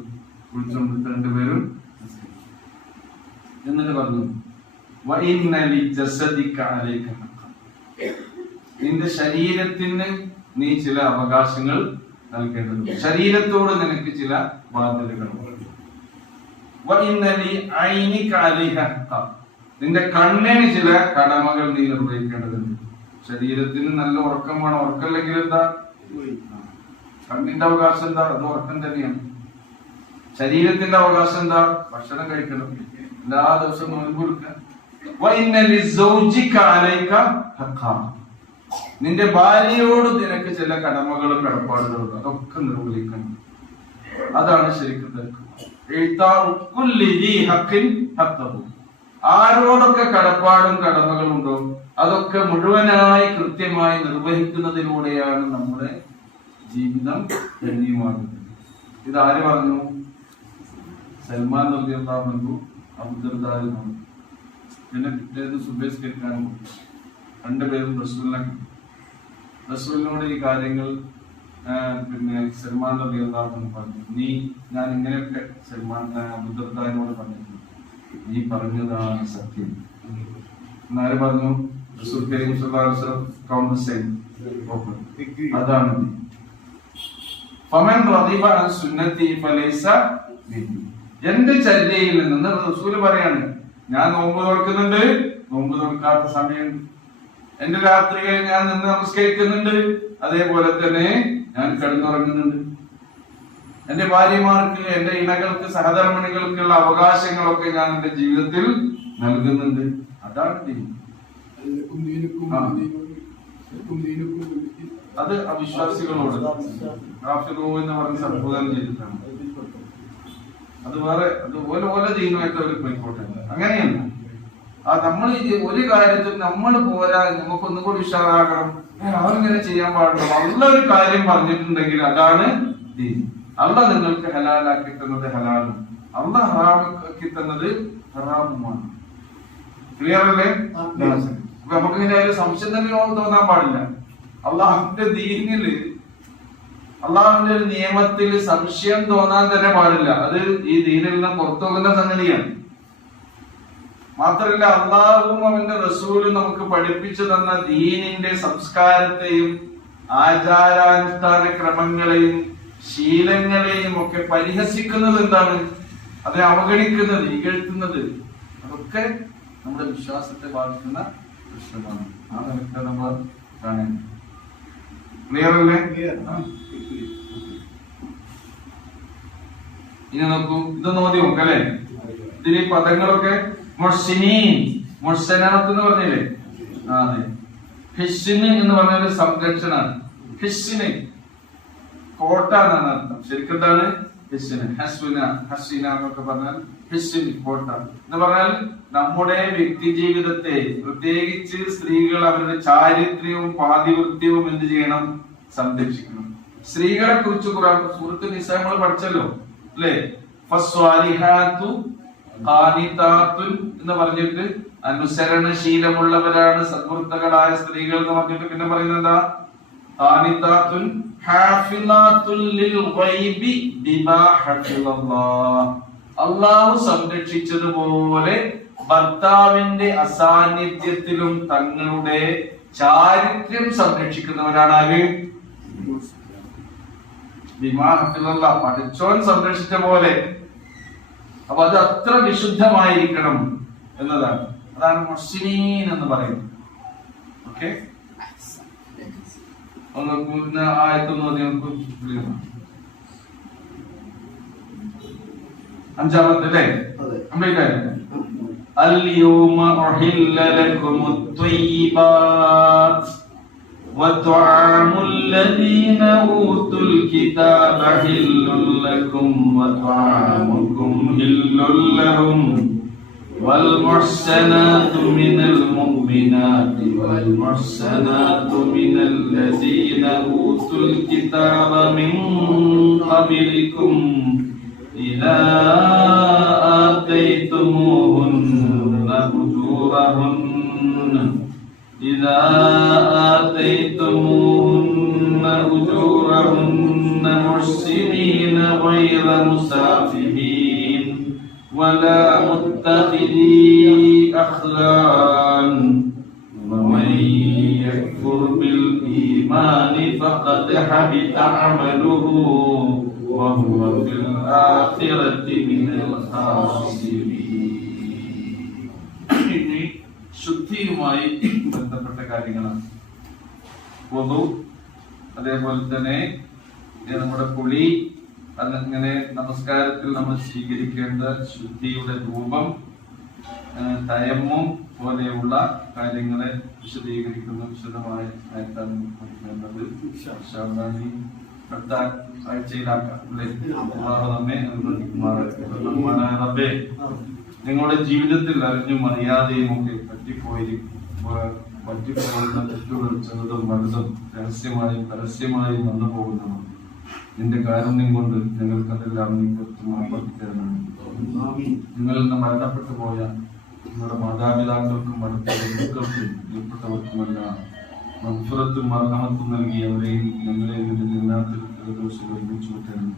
വിളിച്ചുകൊണ്ട് രണ്ടുപേരും എന്നിട്ട് പറഞ്ഞു, നിന്റെ ശരീരത്തിന് നീ ചില അവകാശങ്ങൾ നൽകേണ്ടതുണ്ട്, ശരീരത്തോട് നിനക്ക് ചില ബാധ്യതകളുണ്ട്. നിന്റെ കണ്ണിന് ചില കടമകൾ നീ നിർവഹിക്കേണ്ടതുണ്ട്. ശരീരത്തിന് നല്ല ഉറക്കം വേണം, ഉറക്കമില്ലെങ്കിൽ എന്താ? കണ്ണിന്റെ അവകാശം എന്താ? അത് ഉറക്കം തന്നെയാണ്. ശരീരത്തിന്റെ അവകാശം എന്താ? ഭക്ഷണം കഴിക്കണം, എല്ലാ ദിവസവും നോമ്പ് കൊടുക്കുക. നിന്റെ ഭാര്യയോട് നിനക്ക് ചില കടമകളും കടപ്പാടുകളും അതൊക്കെ നിർവഹിക്കണം. അതാണ് ശരിക്കും ആരോടൊക്കെ കടപ്പാടും കടമകളും ഉണ്ടോ അതൊക്കെ മുഴുവനായി കൃത്യമായി നിർവഹിക്കുന്നതിലൂടെയാണ് നമ്മുടെ ജീവിതം ധന്യമാകുന്നത്. ഇതാര് പറഞ്ഞു? സൽമാൻ റളിയല്ലാഹു അൻഹു അബൂദർദാവിനോട്. പിന്നെ പിറ്റേന്ന് സുബഹിസ്കരിക്കാൻ പോകും. രണ്ടുപേരും റസൂലിനോട് ഈ കാര്യങ്ങൾ പിന്നെ സൽമാൻ റളിയല്ലാഹു അൻഹു പറഞ്ഞു. ഞാൻ ഇങ്ങനെയൊക്കെ സൽമാൻ അബൂദർദാനോട് പറഞ്ഞിട്ടുണ്ട്, നീ പറഞ്ഞതാണ് സത്യം. എന്നാര് പറഞ്ഞു? റസൂൽ കരീം സല്ലല്ലാഹു അലൈഹി വസല്ലം കൗണ്ട് സെയിം, അതാണ് ഫമൻ റദിബ അൻ സുന്നതി ഫലൈസ മിന്നി. എന്റെ ചര്യയിൽ നിന്ന് റസൂൽ പറയാണ്, ഞാൻ നോമ്പ് തുറക്കുന്നുണ്ട്, നോമ്പ് തുറക്കാത്ത സമയം എന്റെ രാത്രികളിൽ ഞാൻ നിന്ന് നമസ്കരിക്കുന്നുണ്ട്, അതേപോലെ തന്നെ ഞാൻ കിടന്നുറങ്ങുന്നുണ്ട്. എന്റെ ഭാര്യമാർക്ക്, എന്റെ ഇണകൾക്ക്, സഹധർമ്മിണികൾക്കുള്ള അവകാശങ്ങളൊക്കെ ഞാൻ എന്റെ ജീവിതത്തിൽ നൽകുന്നുണ്ട്. അതാണ് ദീൻ. അത് അവിശ്വാസികളോട് എന്ന് പറഞ്ഞ് സംബോധന ചെയ്തിട്ടാണ്. അത് വേറെ, അത് ഓലെ ദീനുമായിട്ട് അവർ പോയിക്കോട്ടെ. അങ്ങനെയല്ല, നമ്മൾ ഒരു കാര്യത്തിൽ നമ്മൾ പോരാ, നമുക്കൊന്നും കൂടി ഉഷാറാകണം, അവരിങ്ങനെ ചെയ്യാൻ പാടില്ല. നല്ലൊരു കാര്യം പറഞ്ഞിട്ടുണ്ടെങ്കിൽ അതാണ് ദീൻ. അള്ളാഹ് നിങ്ങൾക്ക് ഹലാലാക്കി തന്നത് ഹലാലും, അള്ളാഹ് ഹറാമാക്കി തന്നത് ഹറാമുമാണ്. ക്ലിയർ അല്ലേ? നമുക്കിങ്ങനെ ഒരു സംശയം തന്നെ തോന്നാൻ പാടില്ല. അള്ളാഹുവിന്റെ ദീനില്, അള്ളാഹുവിന്റെ ഒരു നിയമത്തിൽ സംശയം തോന്നാൻ തന്നെ പാടില്ല. അത് ഈ ദീനിൽ നിന്ന് പുറത്തു പോകുന്ന സംഗതിയാണ്. മാത്രമല്ല, അള്ളാഹുവും അവന്റെ റസൂലും നമുക്ക് പഠിപ്പിച്ചു തന്ന ദീനിന്റെ സംസ്കാരത്തെയും ആചാരാനുഷ്ഠാന ക്രമങ്ങളെയും ശീലങ്ങളെയും ഒക്കെ പരിഹസിക്കുന്നത് എന്താണ്? അതിനെ അവഗണിക്കുന്നത്, ഇകഴ്ത്തുന്നത്, അതൊക്കെ നമ്മുടെ വിശ്വാസത്തെ ബാധിക്കുന്ന പ്രശ്നമാണ്. ആ നിലയ്ക്ക് നമ്മൾ കാണാൻ ക്ലിയർ അല്ലേ? ഇനി നോക്കൂ, ഇതൊന്ന് മതി നോക്കാം അല്ലെ? ഇതിൽ പദങ്ങളൊക്കെ മുഹ്സിനാത്ത് എന്ന് പറഞ്ഞില്ലേ? അതെ. ഹിസ്ന് എന്ന് പറഞ്ഞൊരു സംരക്ഷണാണ്. ഹിസ്ന് കോട്ട എന്നാണ് അർത്ഥം. ശരിക്കും എന്താണ് ഹിസ്ന്? ഹസീന എന്നൊക്കെ പറഞ്ഞാൽ ഹിസ്ന് കോട്ട എന്ന് പറഞ്ഞാൽ നമ്മുടെ വ്യക്തി ജീവിതത്തെ, പ്രത്യേകിച്ച് സ്ത്രീകൾ അവരുടെ ചാരിത്ര്യവും പാതിവൃത്യവും എന്ത് ചെയ്യണം? സംരക്ഷിക്കണം. സ്ത്രീകളെ കുറിച്ച് സൂറത്ത് നിസാ നമ്മൾ പഠിച്ചല്ലോ അല്ലേ? ഫസ്വാലിഹാതു ഖാനിതാത്തുൻ എന്ന് പറഞ്ഞിട്ട് അനുസരണശീലമുള്ളവരാണ് സദ്വൃത്തകളായ സ്ത്രീകൾ എന്ന് പറഞ്ഞിട്ട് പിന്നെ പറയുന്നത് എന്താ? ഖാനിതാത്തുൻ ഹാഫിളാത്തുൽ ലിൽ ഗൈബി ബിമാ ഹഫിളല്ലാഹ്. അല്ലാഹു സംരക്ഷിച്ചതുപോലെ ഭർത്താവിന്റെ അസാന്നിധ്യത്തിലും തങ്ങളുടെ ചാരിത്രം സംരക്ഷിക്കുന്നവരാണ് ആര്? ബിമാ ഹഫിളല്ലാഹ്, പഠിച്ചോൻ സംരക്ഷിച്ച പോലെ. അപ്പൊ അത് അത്ര വിശുദ്ധമായിരിക്കണം എന്നതാണ്. അതാണ് മുഹ്സിനീൻ എന്ന് പറയുന്നത്. ഓക്കെ, അഞ്ചാമത്തെ അല്ലേ? اليوم أحل لكم الطيبات وطعام الذين أوتوا الكتاب حل لكم وطعامكم حل لهم والمحسنات من المؤمنات والمحسنات من الذين أوتوا الكتاب من قبلكم إذا آتيتموهن أجورهن محسنين غير مسافحين ولا متخذي أخلاق ومن يكفر بالإيمان فقد حبط عمله وهو في الآخرة من الخاسرين. ശുദ്ധിയുമായി ബന്ധപ്പെട്ട കാര്യങ്ങളാണ്. വുളു, അതേപോലെ തന്നെ നമ്മുടെ കുളി, അതങ്ങനെ നമസ്കാരത്തിൽ നമ്മൾ സ്വീകരിക്കേണ്ട ശുദ്ധിയുടെ രൂപം, തയമ്മും പോലെയുള്ള കാര്യങ്ങളെ വിശദീകരിക്കുന്ന വിശദമായ ആയിട്ടാണ് പഠിക്കേണ്ടത്. അടുത്ത ആഴ്ചയിലാക്കാം അല്ലേ? നമ്മെ നിങ്ങളുടെ ജീവിതത്തിൽ അറിഞ്ഞും അറിയാതെയും ഒക്കെ പറ്റിപ്പോകുന്ന തെറ്റുകൾ ചെറുതും വലുതും രഹസ്യമായും പരസ്യമായും വന്നു പോകുന്നതാണ്. നിന്റെ കാരുണ്യം കൊണ്ട് ഞങ്ങൾക്കതെല്ലാം നീ പുറത്ത് മാറ്റി തരണം. നിങ്ങളിൽ നിന്ന് മരണപ്പെട്ടു പോയ നിങ്ങളുടെ മാതാപിതാക്കൾക്കും അടുത്ത ബന്ധുക്കൾക്കും പ്രിയപ്പെട്ടവർക്കുമെല്ലാം മഗ്ഫിറത്തും മർഹമത്തും നൽകി അവരെയും ഞങ്ങളെയും ഇതിൽ എല്ലാത്തിലും ദിവസം ഒരുമിച്ച് വിട്ടണം.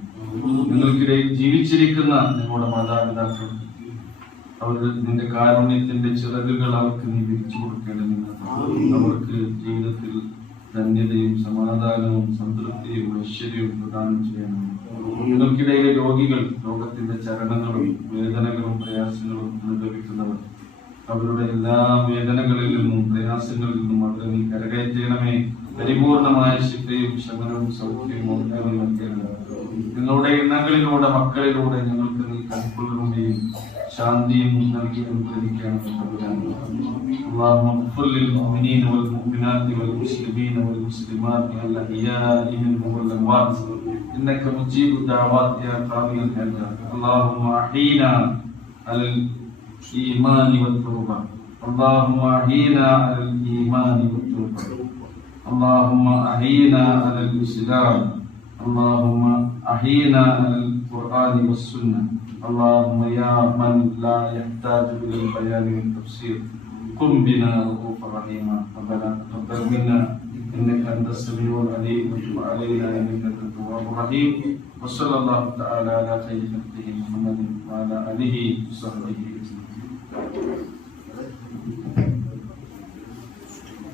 നിങ്ങൾക്കിടയിൽ ജീവിച്ചിരിക്കുന്ന നിങ്ങളുടെ മാതാപിതാക്കൾ അവർ നിന്റെ കാരുണ്യത്തിന്റെ ചിറകുകൾ അവർക്ക് നീ വിരിച്ചു കൊടുക്കേണ്ടതിന് അവർക്ക് ജീവിതത്തിൽ ധന്യതയും സമാധാനവും സംതൃപ്തിയും ഐശ്വര്യവും പ്രദാനം ചെയ്യണം. നിങ്ങൾക്കിടയിലെ രോഗികൾ, രോഗത്തിന്റെ ചരണങ്ങളും വേദനകളും പ്രയാസങ്ങളും അനുഭവിക്കുന്നവർ അവരുടെ എല്ലാ വേദനകളിൽ നിന്നും പ്രയാസങ്ങളിൽ നിന്നും അവരെ നീ കരകയറ്റണമേ. പരിപൂർണമായ ശിക്ഷയും ശമനവും സൗഖ്യവും ഓർമ്മയും നൽകേണ്ടത് നിങ്ങളുടെ എണ്ണങ്ങളിലൂടെ മക്കളിലൂടെ ഞങ്ങൾക്ക് നീ കൺകുളിർമയും ശാന്തിയും നൽകി അനുഗ്രഹിക്കണം. اللهم اغفر للمؤمنين والمؤمنات والمسلمين والمسلمات الأحياء منهم والأموات إنك مجيب الدعوات يا قاضي الحاجات. اللهم أحينا على الإيمان والتوبة. اللهم أحينا على الإيمان والتوبة. اللهم أحينا على الإسلام. اللهم أحينا على القرآن والسنة. اللهم يا من لا يحتاج إلى البيان والتفسير قم بنا رؤوفا رحيما. ربنا تقبل منا إنك أنت السميع العليم وتب علينا إنك أنت التواب الرحيم. وصلى الله تعالى على خير خلقه محمد وعلى آله وصحبه أجمعين.